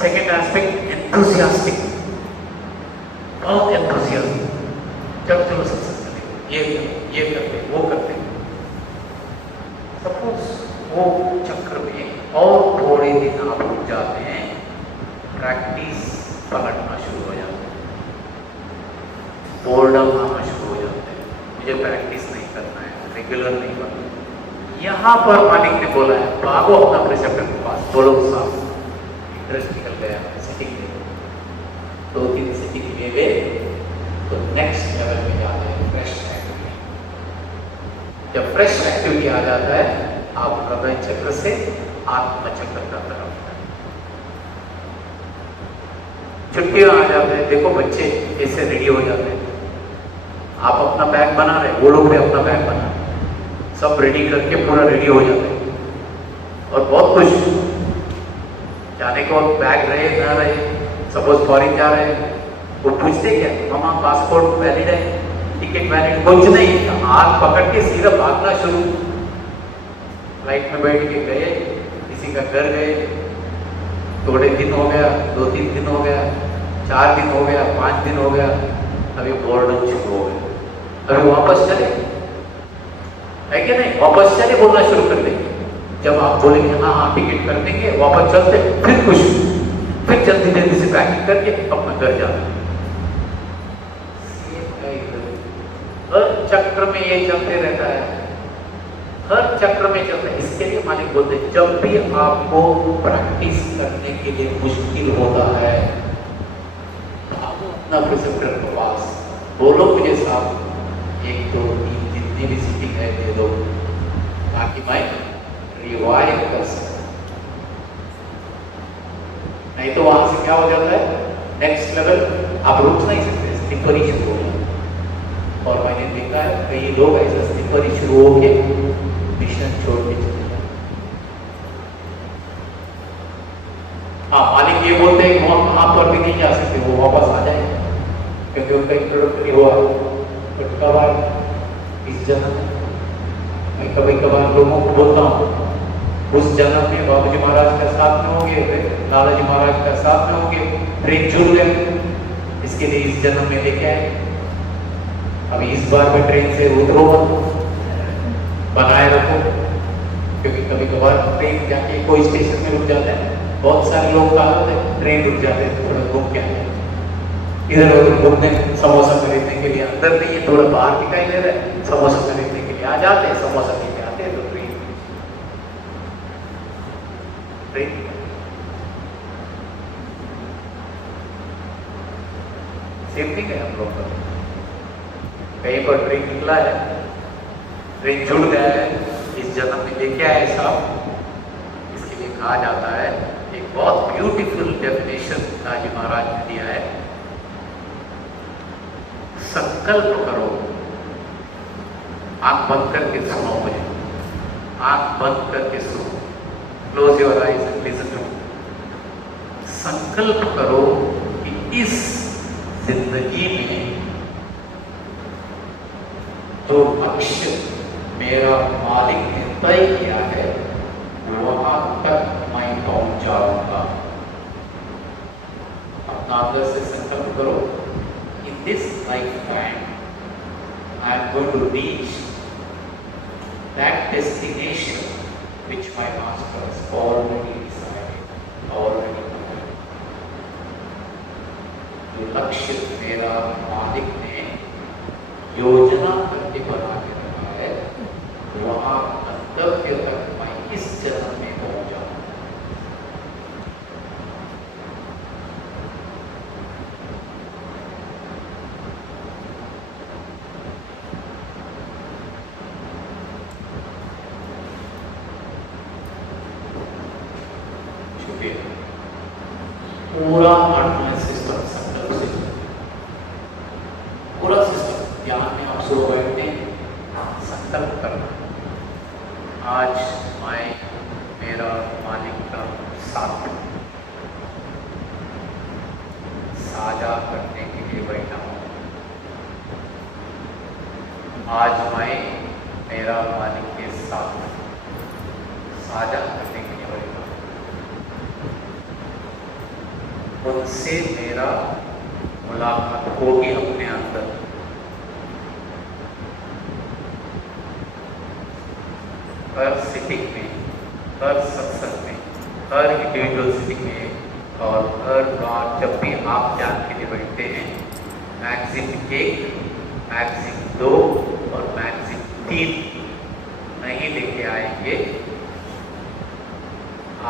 सेकेंड एस्पेक्ट एंथुसियास्टिक, बहुत एंथुसियास्टिक। जब चलो सत्संग ये करते वो करते। सपोज वो चक्र में और थोड़े दिन आप रुक जाते हैं, प्रैक्टिस पलटना शुरू हो जाता है, बोर्डम आना शुरू हो जाता है, मुझे प्रैक्टिस नहीं करना है, रेगुलर नहीं करना। यहाँ पर मालिक ने बोला है भागो अपना प्रिसेप्टर के पास, बोलो साहब इंटरेस्ट निकल गया, सिटिंग ले 2-3 सिटिंग ले गए तो नेक्स्ट लेवल में जाते हैं, फ्रेश एक्टिविटी। जब फ्रेश एक्टिविटी आ जाता है, आप हृदय चक्र से आत्म चक्र का तरफ छुट्टियां आ जाते हैं। देखो बच्चे कैसे रेडी हो जाते हैं, आप अपना बैग बना रहे, वो लोग भी अपना बैग बना रहे, सब रेडी करके पूरा रेडी हो जाते हैं और बहुत खुश। जाने के बाद बैग रहे ना रहे, सपोज फॉरेन जा रहे हैं, वो पूछते क्या मामा पासपोर्ट वैलिड है, टिकट वैलिड, कुछ नहीं, हाथ पकड़ के सीधा भागना शुरू। फ्लाइट में बैठ के गए, किसी का घर गए, थोड़े दिन हो गया, 2-3 दिन हो गया, 4 दिन हो गया, 5 दिन हो गया, अभी बोर्डम शुरू हो गया, अभी वापस चले, है कि नहीं, वापस चले बोलना शुरू कर देंगे। जब आप बोलेंगे हाँ हाँ टिकट कर देंगे, वापस चलते, फिर खुश, फिर जल्दी जल्दी से पैकिंग करके अपना घर जाते। हर चक्र में ये चलते रहता है, हर चक्र में चलता है। इसके लिए मालिक बोलते हैं जब भी आपको प्रैक्टिस करने के लिए मुश्किल होता है, आप अपना प्रिसेप्टर के पास बोलो मुझे साहब 1, 2, 3 जितनी भी सिटिंग है दे दो, ताकि मैं रिवाइव कर सकूं। नहीं तो वहां से क्या हो जाता है, नेक्स्ट लेवल आप रुक नहीं सकते, स्लिपरी शुरू हो जाता है। और मैंने देखा है कई लोग ऐसा स्लिपरी शुरू हो के मिशन छोड़ के चले जाते। हाँ मालिक ये बोलते हैं कि वहां पर भी नहीं जा सकते, वो वापस आ जाए क्योंकि उनका इंट्रोडक्टरी हुआ। बट कब इस जन्म मैं कभी कभार लोगों को बोलता हूँ, उस जन्म में बाबूजी महाराज का साथ में होंगे, लाला जी महाराज का साथ में होंगे, ट्रेन जुड़ गए, इसके लिए इस जन्म में लेके आए। अभी इस बार में ट्रेन से उतरो, बनाए रखो, क्योंकि कभी कभार ट्रेन जाके कोई स्टेशन में रुक जाता है, बहुत सारे लोग का होते हैं ट्रेन रुक जाते हैं, थोड़ा घूम के आए, इधर उधर घूमने, समोसा खरीदने के लिए अंदर नहीं है, थोड़ा बाहर दिखाई दे रहा है, समोसा खरीदने के लिए आ जाते हैं, समोसा लेके आते हैं, तो ट्रेन सेफ्टी है हम लोग का। कहीं पर ट्रेन निकला है, ट्रेन जुड़ गया है, इस जन्म में लेके आए साहब, इसके लिए कहा जाता है, एक बहुत ब्यूटीफुल डेफिनेशन दाजी महाराज ने दिया है, संकल्प करो। आंख बंद करके सुनो मुझे, आंख बंद करके सुनो, close your eyes and listen to. संकल्प करो कि इस जिंदगी में जो लक्ष्य मेरा मालिक ने तय किया है, वहां तक मैं पहुंच जाऊंगा। going to reach that destination which my master has already decided, already planned. जो लक्ष्य मेरा मालिक ने योजना करके बना के रखा है, वहां गंतव्य तक मैं इस जन्म में पहुंच जाऊं। पूरा सिस्टम संकल्प सिस्टम, पूरा सिस्टम ध्यान में आप सो बैठते संकल्प करना, आज मैं मेरा मालिक का साथ साझा करने के लिए बैठा हूँ। आज मैं मेरा मालिक के साथ साझा करने के लिए बैठा हूँ। उनसे मेरा मुलाकात होगी अपने अंदर। हर सिटिंग में, हर सत्संग में, हर इंडिविजुअल सिटिंग में और हर बार जब भी आप ध्यान के लिए बैठते हैं, मैक्सिम 1, मैक्सिम 2 और मैक्सिम 3 नहीं लेके आएंगे,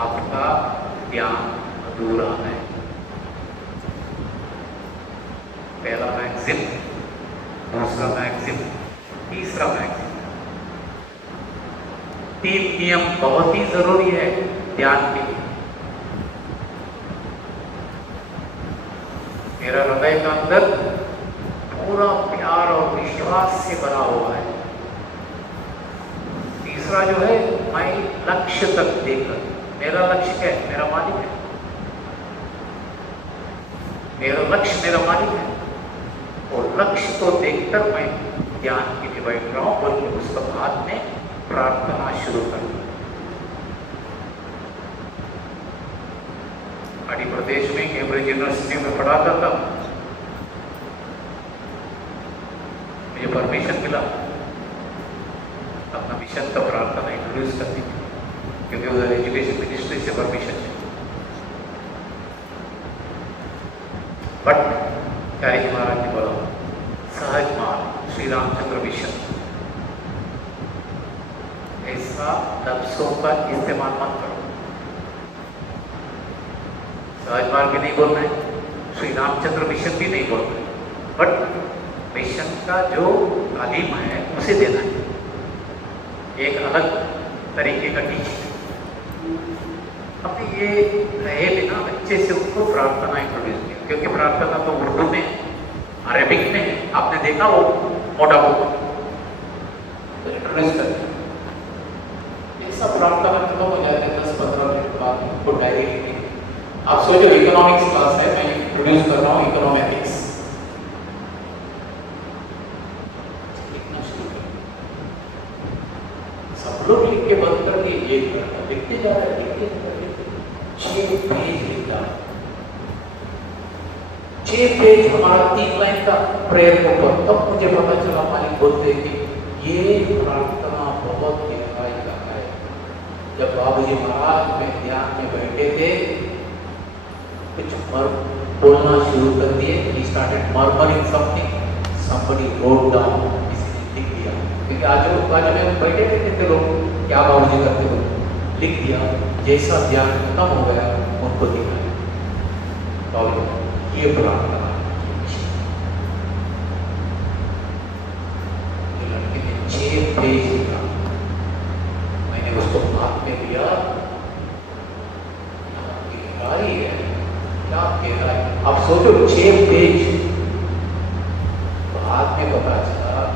आपका ध्यान अधूरा है। पहला मैक्सिम, दूसरा मैक्सिम, तीसरा मैक्सिम। 3 नियम बहुत ही जरूरी है ध्यान के लिए। मेरा हृदय का अंदर पूरा प्यार और विश्वास से भरा हुआ है। तीसरा जो है, मैं लक्ष्य तक देखकर, मेरा लक्ष्य क्या है? मेरा मालिक है। मेरा लक्ष्य मेरा मालिक है और लक्ष्य को देखकर मैं ध्यान के लिए बैठ रहा हूं, बल्कि उसके बाद में प्रार्थना शुरू कर दी। मध्य प्रदेश में कैम्ब्रिज यूनिवर्सिटी में पढ़ाता था, मुझे परमिशन मिला अपना मिशन का प्रार्थना इंट्रोड्यूस करने के लिए, क्योंकि उधर एजुकेशन मिनिस्ट्री से परमिशन चाहिए। बट प्यारे जी महाराज ने बोला, सहज मार्ग, श्री रामचंद्र मिशन, ऐसा लफ्जों का इस्तेमाल मत करो। सहज मार्ग भी नहीं बोलना है, श्री रामचंद्र मिशन भी नहीं बोलना है, बट मिशन का जो तालीम है उसे देना है, एक अलग तरीके का टीचिंग। अब ये रहे बिना अच्छे से उनको प्रार्थना इंट्रोड्यूस किया, क्योंकि प्रार्थना तो उर्दू में, अरेबिक में आपने देखा वो मोटा बुक, तो इंट्रोड्यूस कर दिया। ये सब प्रार्थना खत्म हो जाते हैं 10-15 मिनट बाद, उनको डायरी लिखनी। आप सोचो इकोनॉमिक्स क्लास है, मैं इंट्रोड्यूस कर रहा हूँ इकोनॉमिक्स, लिखना शुरू कर, सब लोग लिख के बंद कर दिए, एक लड़का लिखते जा रहा है, लिखते 6 पेज लिखा, 6 पेज हमारा 3 लाइन का प्रेयर पेपर। तब मुझे पता चला, मालिक बोलते कि ये प्रार्थना बहुत गहराई का है। जब बाबूजी महाराज में ध्यान में बैठे थे, कुछ बोलना शुरू कर दिए, he started murmuring something, somebody wrote down, इसने लिख दिया, क्योंकि आज में बैठे रहते थे लोग, क्या बाबूजी करते लोग, लिख दिया। जैसा ध्यान खत्म हो गया, उनको दिखाया, तो ये प्रार्थना। लड़के ने 6 पेज लिखा, मैंने उसको हाथ में लिया, गहराई है, क्या गहराई। अब सोचो 6 पेज, तो हाथ में पता चला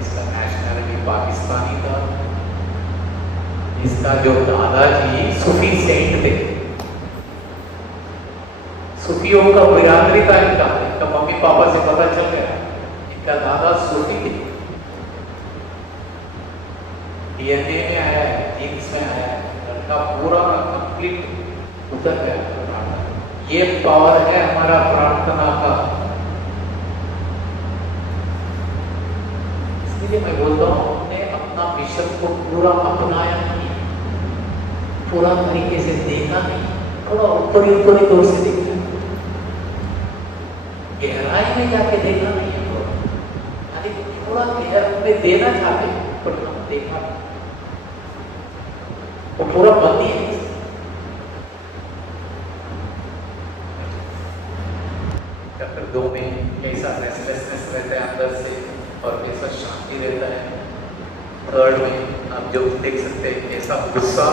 इसका नेशनलिटी पाकिस्तानी था, इसका जो दादाजी सूफी सेंट थे, सूफियों का बिरादरी था इनका मम्मी पापा से पता चल गया, इनका दादा सूफी थे, डीएनए में आया है, जीन्स में आया है, लड़का पूरा कंप्लीट उतर गया। ये पावर है हमारा प्रार्थना का। इसलिए मैं बोलता हूँ हमने अपना मिशन को पूरा अपनाया नहीं, पूरा तरीके से देखा नहीं, थोड़ा ऊपरी तौर से देखा, गहराई में जाके देखा नहीं है थोड़ा, यानी थोड़ा गहर में देना चाहते पर हम देखा नहीं, वो पूरा बंद ही है। चैप्टर 2 में कैसा रेस्टलेसनेस रहता है अंदर से और कैसा शांति रहता है। 3rd में आप जो देख सकते हैं कैसा गुस्सा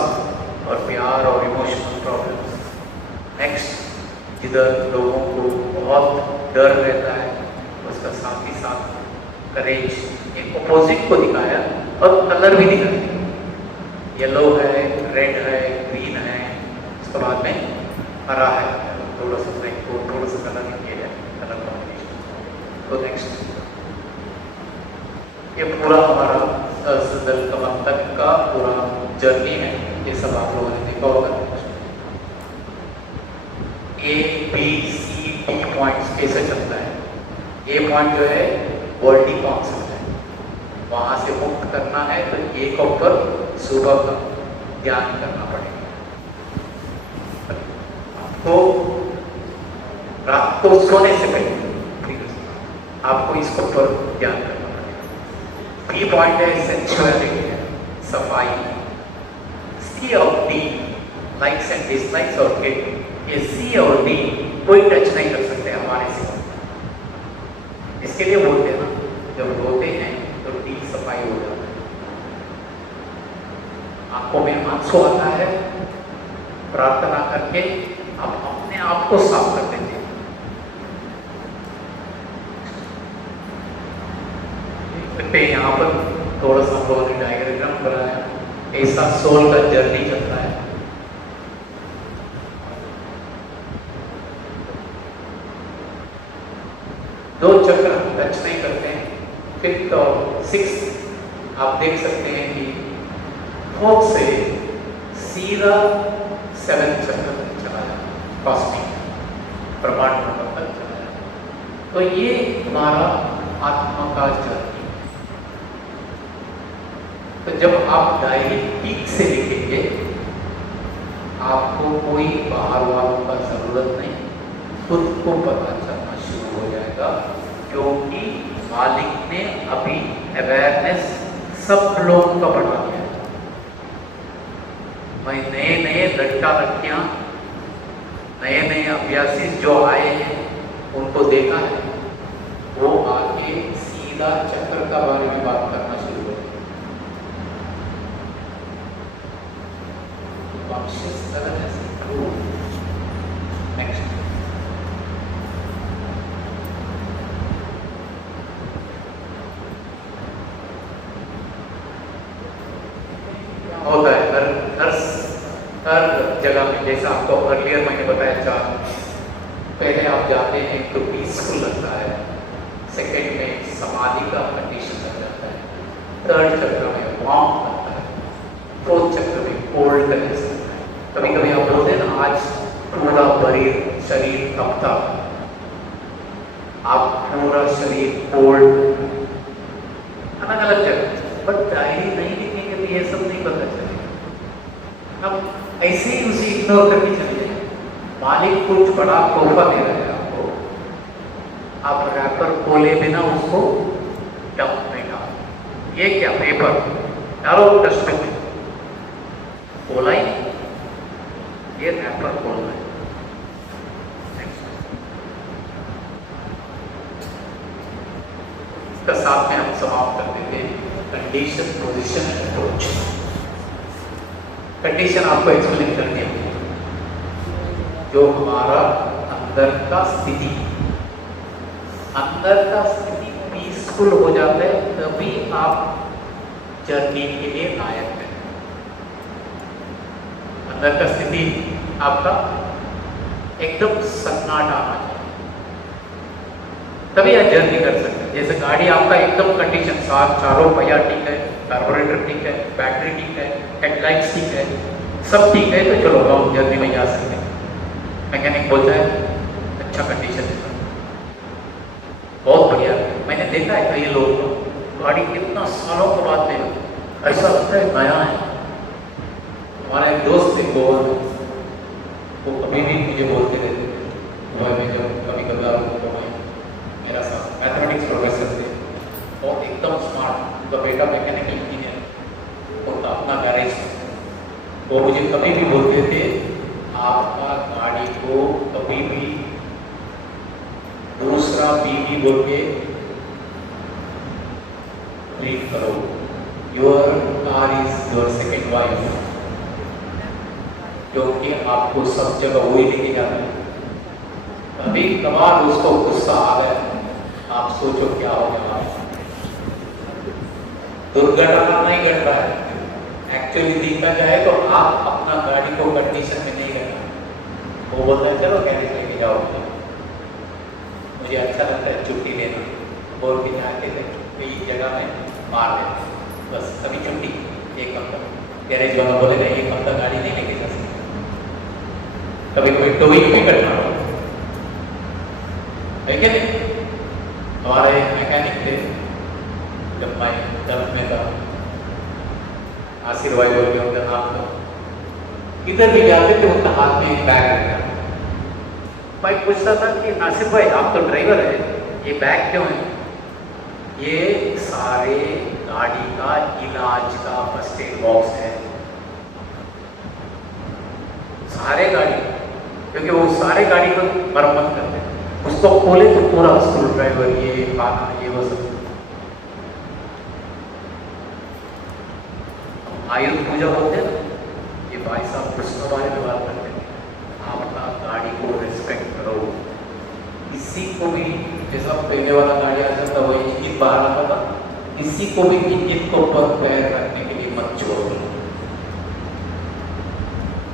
और प्यार और इमोशनल प्रॉब्लम्स। नेक्स्ट जिधर लोगों को बहुत डर रहता है उसका साथ ही साथ करेज, एक अपोजिट को दिखाया और कलर भी दिखाया, येलो है, रेड है, ग्रीन है, उसके बाद में हरा है, थोड़ा सा ब्लैक को थोड़ा सा कलर किया है, कलर कॉम्बिनेशन। तो नेक्स्ट ये पूरा हमारा सदल कमल तक का पूरा जर्नी है, ये सब आप लोगों ने देखा होगा। A, B, C, D points कैसे चलता है। A पॉइंट जो है वर्ल्डी कॉन्सेप्ट है, वहां से मुक्त करना है तो A के ऊपर सुबह का ध्यान करना पड़ेगा। आपको रात को सोने से पहले आपको इसके ऊपर ध्यान करना पड़ेगा। B पॉइंट है सेंसुअलिटी है, सफाई। C और D लाइक्स एंड डिसलाइक्स और गेट, ये C और D कोई टच नहीं कर सकते हमारे से। इसके लिए बोलते हैं ना, जब रोते हैं तो D सफाई हो जाता है, आंखों में आंसू आता है, प्रार्थना करके आप अपने आप को साफ कर देते हैं। यहाँ पर थोड़ा सा हम लोगों ने डायग्राम बनाया, ऐसा सोल का जर्नी चलता है। दो चक्र टच नहीं करते हैं, 5th और 6th आप देख सकते हैं कि फोर्थ से सीधा 7th चक्र तक चला जाता, कॉस्मिक ब्रह्मांड तक चला जाता। तो ये हमारा आत्मा का जर्नी। तो जब आप डायरी ठीक से लिखेंगे आपको कोई बाहर वालों का जरूरत नहीं, खुद को पता चलना शुरू हो जाएगा, क्योंकि मालिक ने अभी अवेयरनेस सब लोगों का बढ़ा दिया है। मैं नए लड़का लड़कियां, नए अभ्यासी जो आए हैं उनको देखा है, वो आके सीधा चक्र का बारे में बात करना शुरू हो। Conscious awareness improves. Next. होता है हर जगह में, जैसा आपको अर्लियर मैंने बताया था, पहले आप जाते हैं तो पीसफुल लगता है, सेकेंड में समाधि का कंडीशन लग जाता है, 3rd चक्र में वार्म लगता है, 4th चक्र में कोल्ड लगता है। कभी कभी आप बोलते हैं ना आज पूरा शरीर तपता, आप पूरा शरीर कोल्ड, अलग अलग जगह, बट डायरी नहीं लिखेंगे तो ये सब नहीं पता चलेगा। अब ऐसे ही उसे इग्नोर करके चले जाए। मालिक कुछ बड़ा तोहफा दे रहा है आपको, आप रैपर खोले बिना उसको डंप में डालो। ये क्या पेपर डालो डस्टबिन में, खोला ही नहीं, ये रैपर खोलना है। इसका साथ में हम समाप्त कर देते हैं condition, position and approach. Condition आपको एक्सप्लेन कर दिया, जो हमारा अंदर का स्थिति पीसफुल हो जाता है, तभी आप जर्नी के लिए लायक है। अंदर का स्थिति आपका एकदम सन्नाटा आना चाहिए, तभी आप जर्नी कर सकते हैं। जैसे गाड़ी आपका एकदम कंडीशन साथ, चारों पहिया ठीक है, कार्बोरेटर ठीक है, बैटरी ठीक है, हेडलाइट्स ठीक है, सब ठीक है, तो चलो लॉन्ग जर्नी में जा सकते हैं। मैकेनिक बोलता है अच्छा कंडीशन है, बहुत बढ़िया। मैंने देखा है कई लोग गाड़ी कितना ऐसा लगता है नया है। हमारा एक दोस्त थे गोवा में, वो कभी भी मुझे बोलते रहते थे, गोवा में जब कभी कभार तो मैं मेरा साथ मैथमेटिक्स प्रोफेसर थे और एकदम स्मार्ट, उनका बेटा मैकेनिकल इंजीनियर, उनका अपना गैरेज था। वो मुझे कभी भी बोलते थे आपका गाड़ी को कभी भी दूसरा बीवी बोल के ट्रीट करो, your car is your second wife, क्योंकि आपको सब जगह वही लेके जाना है। कभी कभार उसको गुस्सा आ गया, आप सोचो क्या हो गया। दुर्घटना नहीं घट रहा है, एक्चुअली देखा जाए तो आप अपना गाड़ी को कंडीशन में नहीं रखना। वो बोलता है चलो गैरेज लेके जाओ, मुझे अच्छा लगता है छुट्टी लेना, बोल के जाते थे कई जगह में मार देते, बस कभी छुट्टी एक हफ्ता। गैरेज वाला बोले नहीं एक हफ्ता गाड़ी नहीं लेके जा सकते, कभी कोई टोइंग भी करना हो है क्या नहीं। हमारा एक मैकेनिक थे, जब मैं 10th में था, आशीर्वाद बोल के उनका नाम था, इधर भी जाते थे उनका हाथ में एक बैग रहता। मैं पूछता था कि नासिर भाई आप तो ड्राइवर है, ये बैग क्यों है? ये सारे गाड़ी का इलाज का फर्स्ट एड बॉक्स है, सारे गाड़ी, क्योंकि वो सारे गाड़ी को मरम्मत करते हैं। उसको खोले तो पूरा स्क्रू ड्राइवर ये पाना ये वो सब। आयुध पूजा बोलते हैं ना, ये भाई साहब कृष्ण बारे में बात करते हैं, आपका गाड़ी को रिस्पेक्ट करो। किसी को भी जैसा पहले वाला गाड़ी आ जाता वो इंजन बाहर आता था, किसी को भी इंजन को पर पैर रखने के लिए मत छोड़ो,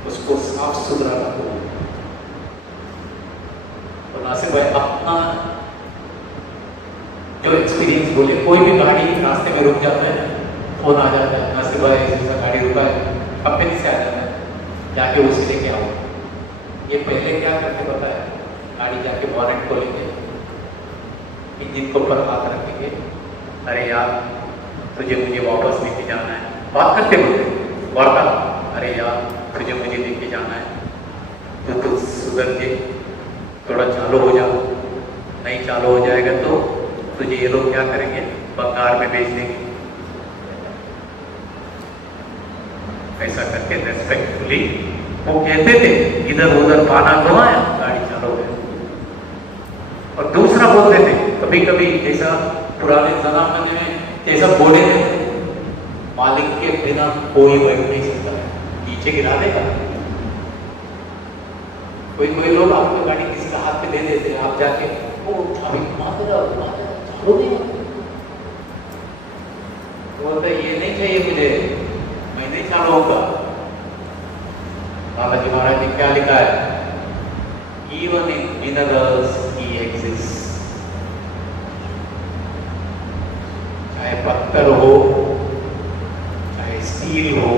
उसको साफ सुथरा रखो। तो नासिर भाई अपना जो एक्सपीरियंस बोले, कोई भी गाड़ी रास्ते में रुक जाता है, फोन आ जाता है, नासिर भाई ऐसा गाड़ी रुका है, कंपनी से आ जाता है, जाके उसे लेके आओ। ये पहले क्या करते पता है, गाड़ी जाके बॉनेट को लेके इंजन को ऊपर हाथ रखेंगे, अरे यार तुझे मुझे वापस लेके जाना है, बात करते बोलते वार्ता, अरे यार तुझे मुझे लेके जाना है, तो सुधर के थोड़ा चालू हो जा, नहीं चालू हो जाएगा तो तुझे ये लोग क्या करेंगे, बंगाल में भेज देंगे। ऐसा करके रेस्पेक्टफुली वो कहते थे, इधर उधर पाना घुमाया, गाड़ी चालू हो गई। और दूसरा बोलते थे कभी कभी, जैसा पुराने जमाने में जैसा बोले थे, मालिक के बिना कोई बैठ नहीं सकता, नीचे गिरा देगा। कोई कोई लोग आपको गाड़ी किसी का हाथ पे दे देते हैं, आप जाके वो चाबी घुमा दे रहा चालू नहीं होता। बोलता ये नहीं चाहिए मुझे, मैं नहीं चालू होगा। बालाजी महाराज ने क्या लिखा है, even in minerals he exist, चाहे पत्थर हो, चाहे स्टील हो,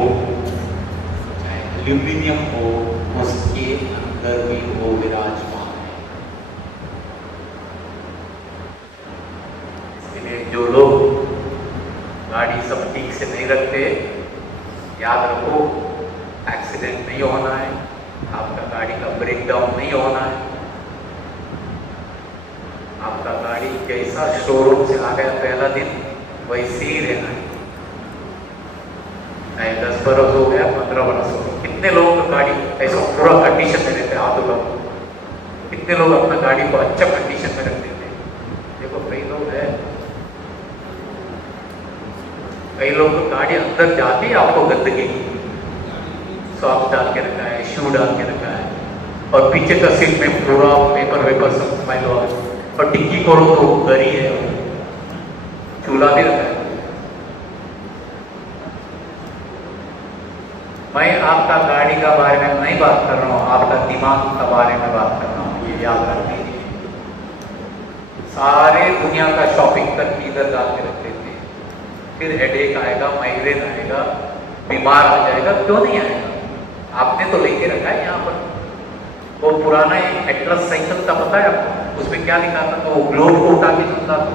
चाहे एल्यूमिनियम हो, उसके अंदर भी वो विराजमान है। इसलिए जो लोग गाड़ी सब ठीक से नहीं रखते, याद रखो एक्सीडेंट नहीं होना है, आपका गाड़ी का ब्रेक डाउन नहीं होना है। आपका गाड़ी जैसा शोरूम से आ गया पहला दिन वैसे ही रहना है, चाहे 10 बरस हो गया 15 बरस हो गया। कितने लोगों का गाड़ी ऐसा पूरा कंडीशन में रहते हैं, हाथों का, कितने लोग अपना गाड़ी को अच्छा कंडीशन में रख देते हैं। देखो कई लोग है, कई लोग तो गाड़ी अंदर जाके ही आपको गंदगी, सॉक्स डाल के रखा है, शू डाल के रखा है, और पीछे का सीट में पूरा पेपर वेपर सब फाइल हुआ है, और डिक्की खोलो तो गरी है, चूल्हा भी रखा है। मैं आपका गाड़ी का बारे में नहीं बात कर रहा हूँ, आपका दिमाग का बारे में बात कर रहा हूँ, ये याद रख लीजिए। सारे दुनिया का शॉपिंग करके इधर डाल के रख देते हैं, फिर हेडेक आएगा, माइग्रेन आएगा, बीमार आ जाएगा, क्यों नहीं आएगा? आपने तो लेके रखा है यहाँ पर। वो पुराना एटलस साइकिल था, पता है आपको? उसमें क्या लिखा था? तो वो ग्लोब को उठा के चलता था।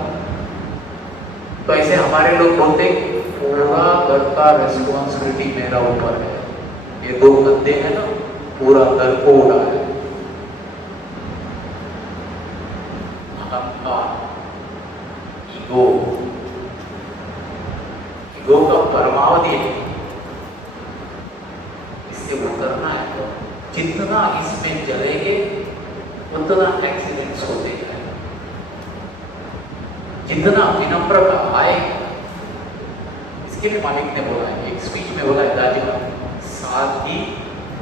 तो ऐसे हमारे लोग बोलते पूरा घर का रेस्पॉन्सिबिलिटी मेरा ऊपर है। ये दो बंदे हैं ना, पूरा घर को उड़ा है। अहंकार, ईगो, ईगो का परमावधि है, इससे उतरना है। तो जितना इसमें जलेंगे उतना एक्सीडेंट्स होते जाएंगे। जितना विनम्रता आएगी, इसके लिए मालिक ने बोला है, एक स्पीच में बोला है दाजिमा, सादगी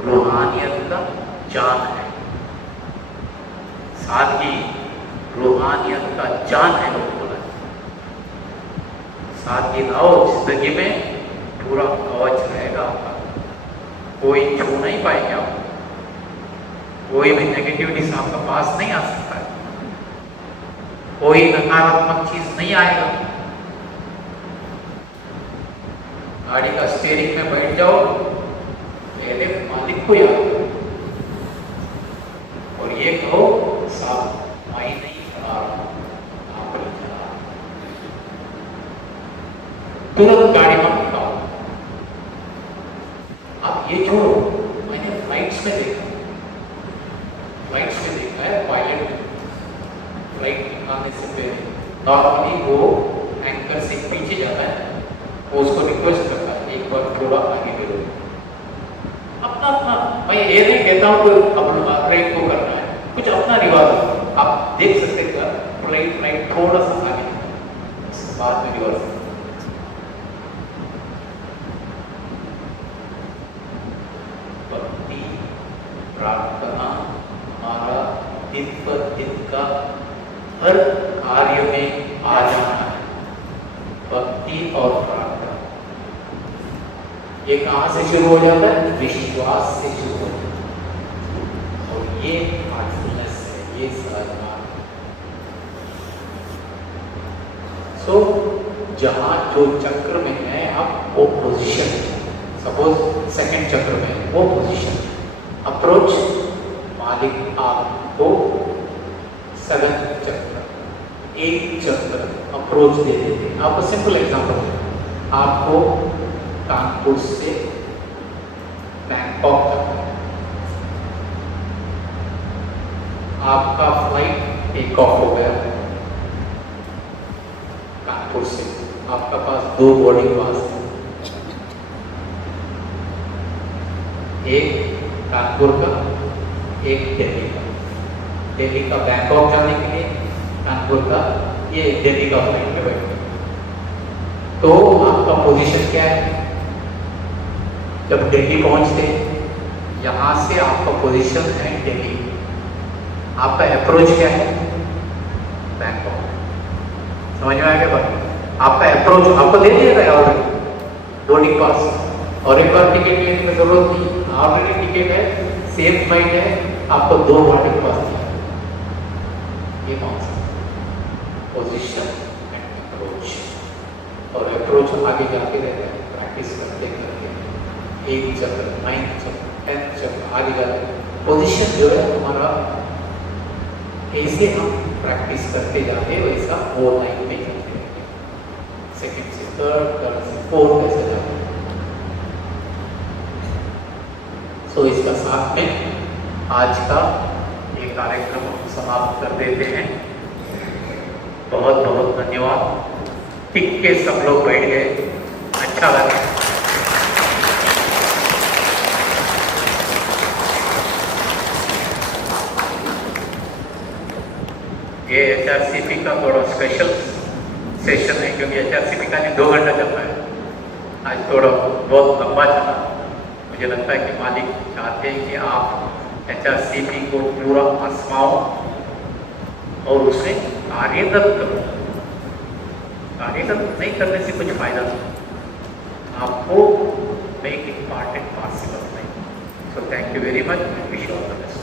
रूहानियत का जान है। सादगी रूहानियत का जान है, लोग बोला है। सादगी लाओ जिंदगी में, पूरा कवच रहेगा आपका, कोई छू नहीं पाएगा आपको, कोई भी नेगेटिविटी से आपका पास नहीं आ सकता है, कोई नकारात्मक चीज नहीं आएगा। गाड़ी का स्टीयरिंग में बैठ जाओ, पहले मालिक को याद करो और ये कहो साहब मैं नहीं चला रहा, आप ही चला रहा। तुरंत गाड़ी मत निकालो। आप ये छोड़ो, मैंने फ्लाइट्स में देखा है, पायलट फ्लाइट निकालने से पहले नॉर्मली वो एंकर से पीछे जाता है, वो उसको रिक्वेस्ट करता है एक बार थोड़ा आगे गिरो। अपना अपना, मैं ये नहीं कहता हूँ कि अपना ट्रेन को करना है, कुछ अपना रिवाज है। आप देख सकते हैं फ्लाइट थोड़ा सा आगे, उसके बाद में रिवर्स। भक्ति प्रार्थना हमारा दिन पर दिन का हर कार्य में आ जाना है। भक्ति और प्रार्थना ये कहां से शुरू हो जाता है? विश्वास से शुरू हो जाता है, और ये हार्टफुलनेस है, ये साधना। सो जहां जो चक्र में है आप, वो पोजीशन, सपोज सेकंड चक्र में वो पोजीशन, अप्रोच मालिक आपको सेवंथ चक्र, एक चक्र अप्रोच दे देते हैं। आपको सिंपल एग्जांपल है, आपको कानपुर से बैंकॉक जाना है, आपका फ्लाइट टेक ऑफ हो गया कानपुर से, आपका पास दो बोर्डिंग पास है, एक कानपुर का, एक दिल्ली का। दिल्ली का बैंकॉक जाने के लिए, कानपुर का ये दिल्ली का फ्लाइट में बैठे। तो आपका पोजीशन क्या है? जब दिल्ली पहुंचते, यहाँ से आपका पोजीशन है दिल्ली, आपका अप्रोच क्या है? बैंकॉक। समझ में आया क्या बात? आपका अप्रोच आपको दे दिया गया ऑलरेडी बोर्डिंग पास, और एक बार टिकट लेने की जरूरत नहीं, ऑलरेडी टिकट है, सेम फ्लाइट है, आपको दो बोर्डिंग पास दिया। ये कौन सा? Position and approach. और अप्रोच आगे जाके रहता है, प्रैक्टिस करते करते एक चक्र, 9th चक्र, 10th चक्र आगे जाते हैं। पोजीशन जो है हमारा, ऐसे हम प्रैक्टिस करते जाते हैं, वैसा वो लाइन में चलते रहते हैं, सेकंड से थर्ड, थर्ड से फोर्थ ऐसे जाते हैं। सो इसका साथ में आज का ये कार्यक्रम समाप्त कर देते हैं। बहुत बहुत धन्यवाद। टिक के सब लोग बैठ गए, अच्छा लगा। ये HRCP का थोड़ा स्पेशल सेशन है, क्योंकि HRCP का 2 घंटा चलता है, आज थोड़ा बहुत लंबा चला। मुझे लगता है कि मालिक चाहते हैं कि आप HRCP को पूरा आजमाओ और उसमें कार्यरत करो। कार्यरत नहीं करने से कुछ फायदा नहीं, आपको make it part and parcel of life. So thank you very much, wish you all the best.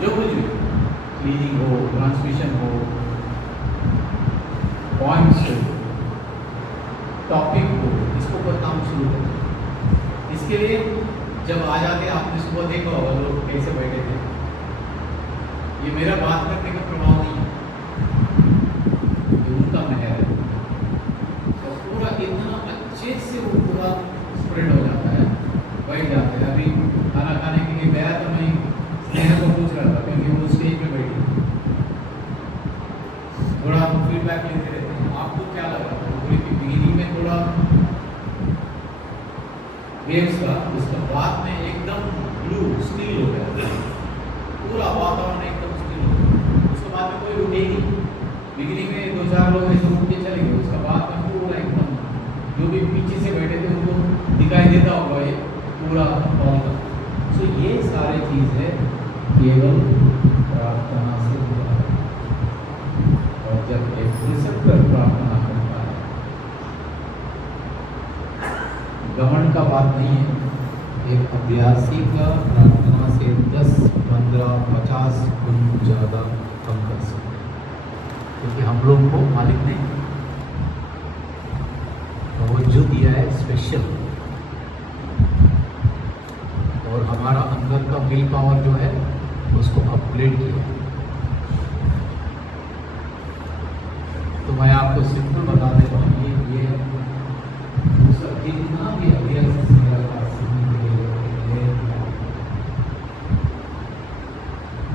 जो कुछ भी क्लीनिंग हो, ट्रांसमिशन हो, पॉइंट्स हो, टॉपिक हो, इसको बताना शुरू करें। इसके लिए जब आ जाते आपने सुबह देखा होगा लोग कैसे बैठे थे, ये मेरा बात करने का प्रभाव नहीं है, ये उनका महर है। तो पूरा इतना अच्छे से वो पूरा स्प्रेड हो जाता है, बैठ जाते हैं। अभी खाना खाने के लिए गया तो मैं स्नेहा को पूछ रहा था, क्योंकि वो स्टेज पे बैठी, थोड़ा हम फीडबैक लेते रहते हैं, आपको क्या लगा बिगिनिंग में थोड़ा वेव्स का, उसके बाद में एकदम ब्लू स्टील हो गया, पूरा वातावरण एकदम स्टील हो गया। उसके बाद में कोई रुके ही नहीं। बिगिनिंग में 2-4 लोग ऐसे उठ के चले गए, उसके बाद में पूरा एकदम जो भी पीछे से बैठे थे उनको दिखाई देता होगा ये पूरा हॉल का। सो ये सारी चीज़ है केवल प्रार्थना से हुआ है। और जब एक प्रिसेप्टर प्रार्थना करता है, घमंड का बात नहीं है, एक अभ्यासी का प्रार्थना से 10, 15, 50 गुण ज़्यादा कम कर सकते हैं, क्योंकि हम लोग को मालिक ने तवज्जो दिया है स्पेशल, और हमारा अंदर का विल पावर जो है उसको अपग्रेड किया। तो मैं आपको सिंपल बता देता हूँ, ये जितना भी अभ्यास मेरा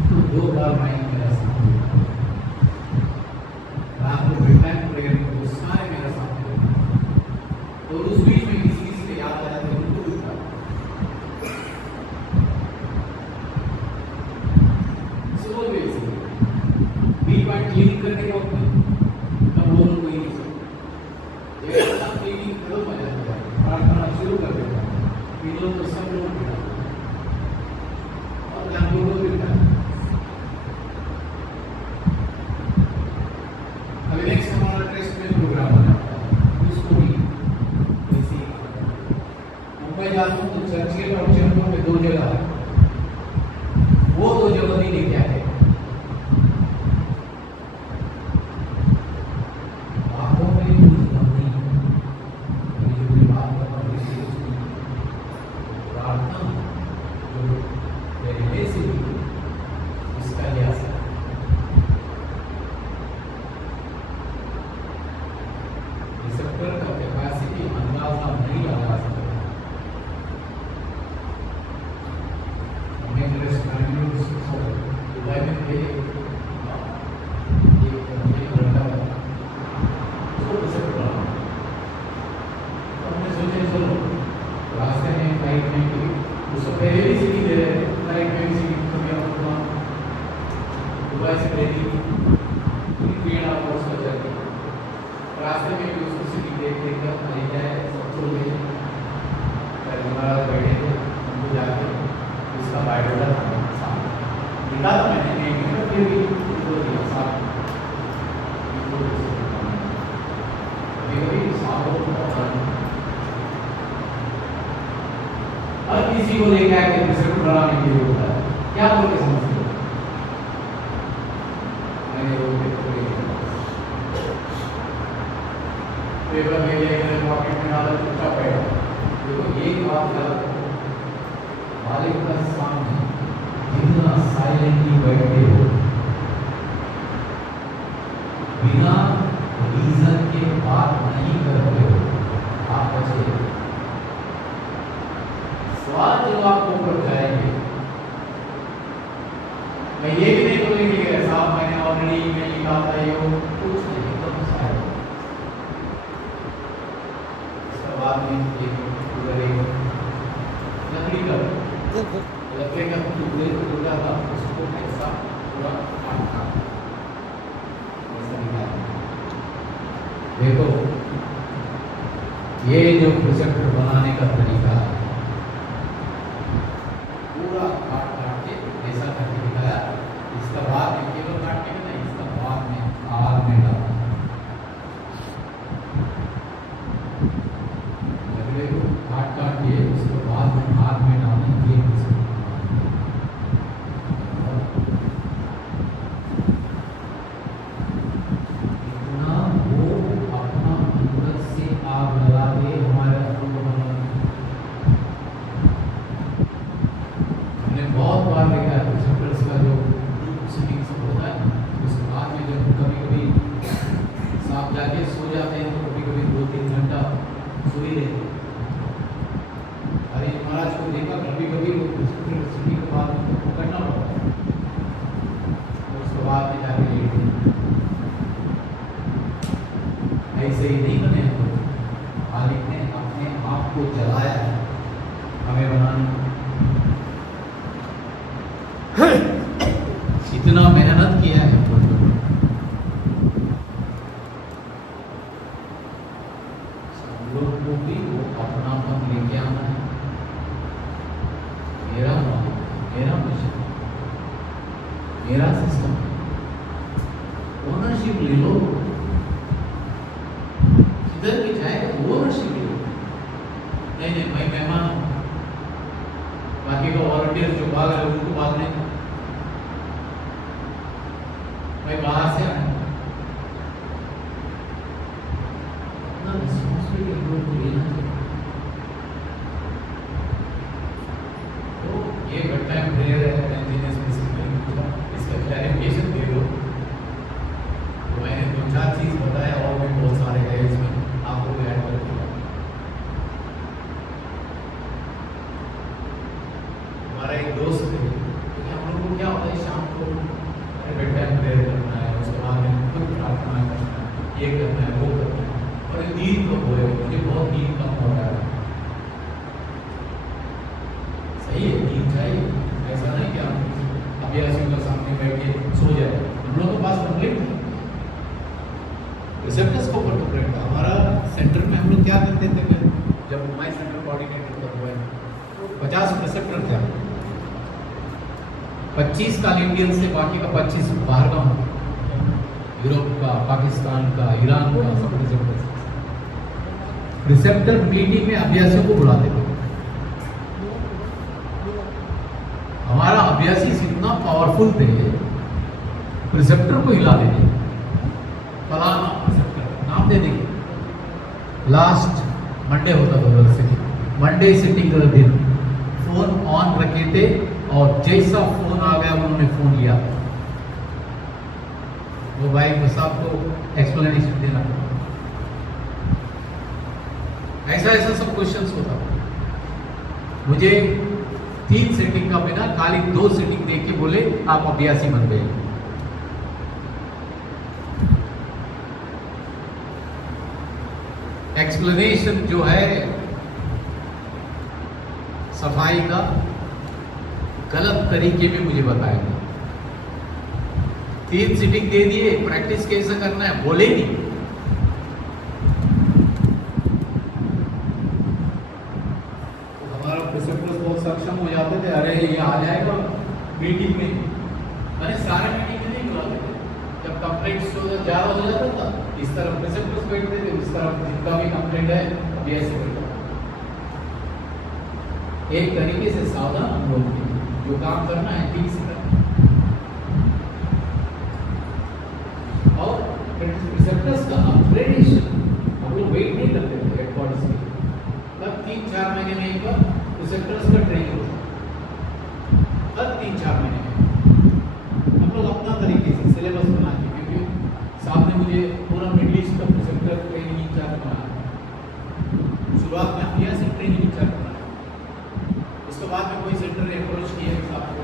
तो 2 बार मैं मेरा सामने आपको रिटाइम प्रेयर को सारे मेरा सामने, तो उस बीच में किसी से याद आ जाता है उनको क्लीनिंग करने के वक्त तब वो लोग कोई नहीं सकते, क्लीनिंग खत्म हो जाता है, प्रार्थना शुरू कर देता है, इन लोग तो सब लोग बिठा और हम लोग बिठा। अभी नेक्स्ट हमारा टेस्ट में प्रोग्राम होना है, उसको भी वैसे मुंबई जाता हूँ तो चर्चगेट और चेंबूर में 2 जगह है, वो 2 जगह नहीं लेके आए। रास्ते में भी उसको सिटी देख कर नहीं जाए, सबको ले बैठे थे, उनको जाके उसका बायोडाटा निकाला मैंने नहीं निकला, फिर भी उनको दिया साथ हर किसी को लेकर आके प्रेसिडेंट बनाने के लिए होता है, क्या बोल के समझते हो? मैंने वो पेपर ले लिया, पॉकेट में डाला, चुपचाप बैठा। देखो एक बात गलत है, मालिक का सामने जितना साइलेंटली बैठे हो, बिना रीजन के बात नहीं करते हो, आप बचे। सवाल जब आपको ऊपर जाएंगे, मैं ये भी नहीं बोलेंगे कि साहब मैंने ऑलरेडी ईमेल लिखा था, ये कुछ नहीं, एकदम साइलेंट। बाद में लकड़ी का टुकड़ा था, उसको ऐसा पूरा काटा, ऐसा निकाला। देखो ये जो प्रोजेक्ट बनाने का तरीका है, पूरा काट काट के ऐसा करके दिखाया। इसका बाद में केवल काटने का नहीं, इसका बाद में आग में डाला, काट के उसके बाद में आग में डालने के लिए बहुत बार देखा है रिसेप्टर्स का जो सिटिंग सब होता है, उसके बाद में जब कभी कभी सांप जाके सो जाते हैं तो कभी कभी 2-3 घंटा सो ही रहते हैं। अरे महाराज को देखा कभी कभी सिटिंग के बाद करना पड़ता है, उसके बाद में जाके लेते हैं। ऐसे ही नहीं बने हम लोग, मालिक ने अपने आप को जलाया है हमें बनाने। इतना मेहनत किया है हम लोग को भी वो अपनापन लेके आना है। मेरा मालिक, मेरा मिशन, मेरा सिस्टम, ओनरशिप ले लो। किधर भी जाएगा ओनरशिप ले लो। नहीं मैं मेहमान हूँ, बाकी का वॉलंटियर जो भाग रहे उनको भागने का, मैं बाहर से आया अपना रिस्पॉन्सिबिलिटी लोग लेना चाहिए। तो ये बेड टाइम प्रेयर है, इसका क्लैरिफिकेशन दे दो। तो मैंने 2-4 चीज बताया और भी बहुत सारे है इसमें, आपको भी ऐड कर दिया। हमारा एक दोस्त है, हम लोग को क्या होता है शाम को बेड टाइम प्रेयर करना है, उसके बाद में खुद प्रार्थना करना है, ये करना है, वो करना है, और ये नींद कम हो रही है, मुझे बहुत नींद कम हो रहा है। सही है, नींद चाहिए, ऐसा नहीं कि आप अभ्यासियों के सामने बैठ के सो जाए। हम लोग के पास कंप्लीट है, रिसेप्टर्स को ऊपर कंप्लीट था। हमारा सेंटर में हम लोग क्या करते थे, जब माई सेंटर कोऑर्डिनेटर का हुआ है 50 रिसेप्टर थे, 25 का इंडियन से, बाकी का 25 बाहर का, यूरोप का, पाकिस्तान का, ईरान का, सब रिसेप्टर मीटिंग में अभ्यासियों को बुलाते थे। हमारा अभ्यासी इतना पावरफुल थे, रिसेप्टर को हिला देते, फलाना रिसेप्टर नाम दे देंगे। लास्ट मंडे होता था सिटिंग, मंडे सिटिंग का दिन फोन ऑन रखे थे, और जैसा फोन आ गया उन्होंने फोन लिया, वो भाई साहब को एक्सप्लेनेशन देना, ऐसा सब क्वेश्चंस होता। मुझे 3 सेटिंग का बिना खाली 2 सेटिंग देख के बोले आप अभ्यासी बन गए। एक्सप्लेनेशन जो है सफाई का गलत तरीके में मुझे बताया गया। 3 सीटिंग दे दिए, प्रैक्टिस कैसे करना है बोले नहीं। तो हमारा प्रिसेप्टर्स बहुत सक्षम हो जाते थे, अरे ये आ जाएगा मीटिंग में। अरे सारे मीटिंग में नहीं बुलाते थे, जब कंप्लेंट्स ज्यादा हो जाता था इस तरफ प्रिसेप्टर्स बैठते थे, उस तरफ जिनका भी कंप्लेंट है अभी ऐसे बैठा। एक तरीके से सावधान हम लोग जो काम करना है ठीक से करना। और रिसेप्टर्स का अपग्रेडेशन हम लोग वेट नहीं करते थे हेडक्वार्टर्स में, तब 3-4 महीने में एक बार रिसेप्टर्स का ट्रेनिंग होता, हर 3-4 महीने में हम लोग अपना तरीके से सिलेबस बनाते, क्योंकि साहब ने मुझे पूरा मिडिल ईस्ट का रिसेप्टर ट्रेनिंग इंचार्ज बनाया। शुरुआत में हम ऐसे ट्रेनिंग इंचार्ज बनाया, उसके बाद में कोई सेंटर ने अप्रोच किया साहब को,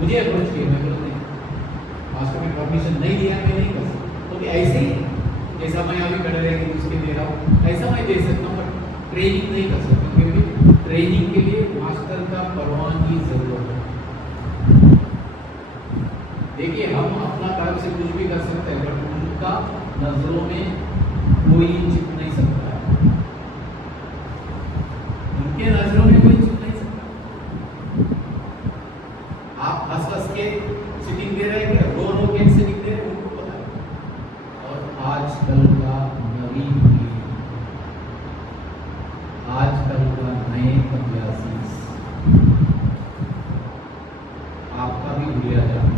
मुझे अप्रोच किया, मैं बोला नहीं, मास्टर में परमिशन नहीं दिया, मैं नहीं कर सकता। तो ऐसे ही जैसा मैं अभी कर रहे हैं उसके दे रहा हूँ, ऐसा मैं दे सकता हूँ, बट ट्रेनिंग नहीं कर सकता, क्योंकि ट्रेनिंग के लिए मास्टर का परवानगी जरूरत है। देखिए हम अपना तरफ से कुछ भी कर सकते हैं, बट उनका नजरों में कोई छिप नहीं सकता है, उनके नजरों में कोई छिप नहीं सकता। आप हंस के सिटिंग दे रहे हैं, रो के सिटिंग दे रहे हैं, उनको पता है। और आजकल का नवीन पीढ़ी, आजकल का नए अभ्यासी आपका भी भूलिया जाता है।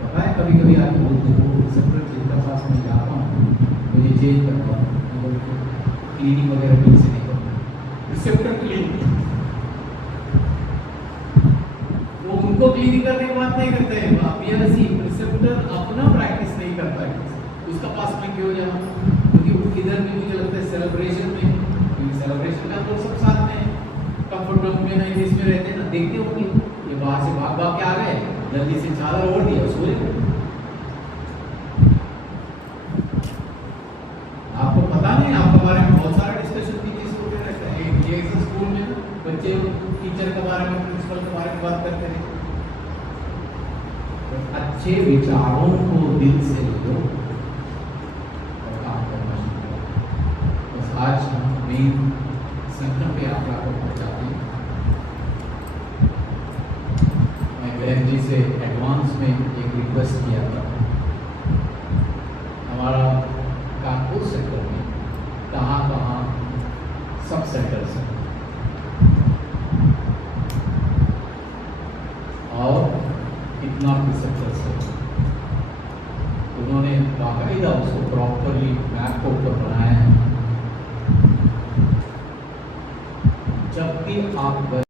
पता है कभी कभी आप बोलते हो सेपरेट जिनका पास मैं जाता हूँ, मुझे चेंज करता हूँ, क्लीनिंग वगैरह ठीक से नहीं करता, रिसेप्टर क्लीन क्लिनिक करने की बात नहीं करते हैं, आप पीआरसी प्रिसेप्टर अपना प्रैक्टिस नहीं करता है, उसका पास में क्यों जाना? क्योंकि इधर भी मुझे लगता है सेलिब्रेशन में, क्योंकि सेलिब्रेशन का तो सब साथ में कंफर्ट रूम में नहीं इसमें रहते हैं ना, देखते होंगे ये बाहर से भाग भाग के आ गए, जल्दी से चादर ओढ़ दिया सो गए। आपको पता नहीं, आपके बारे में बहुत सारा डिस्कशन टीचर्स को रहता है, एक स्कूल में बच्चे टीचर के बारे में, प्रिंसिपल के बारे में बात करते हैं। तो अच्छे विचारों को दिल से लो और काम करना शुरू करो। बस आज हम मेन संगठन पे यात्रा को पहुंचाते हैं। मैं बहन जी से एडवांस में एक रिक्वेस्ट किया था, हमारा कानपुर सेक्टर में कहाँ सब सेंटर्स हैं और कितना प्रिसेप्टर्स है, उन्होंने बाकायदा उसको प्रॉपरली मैप को ऊपर बनाया है। जब भी आप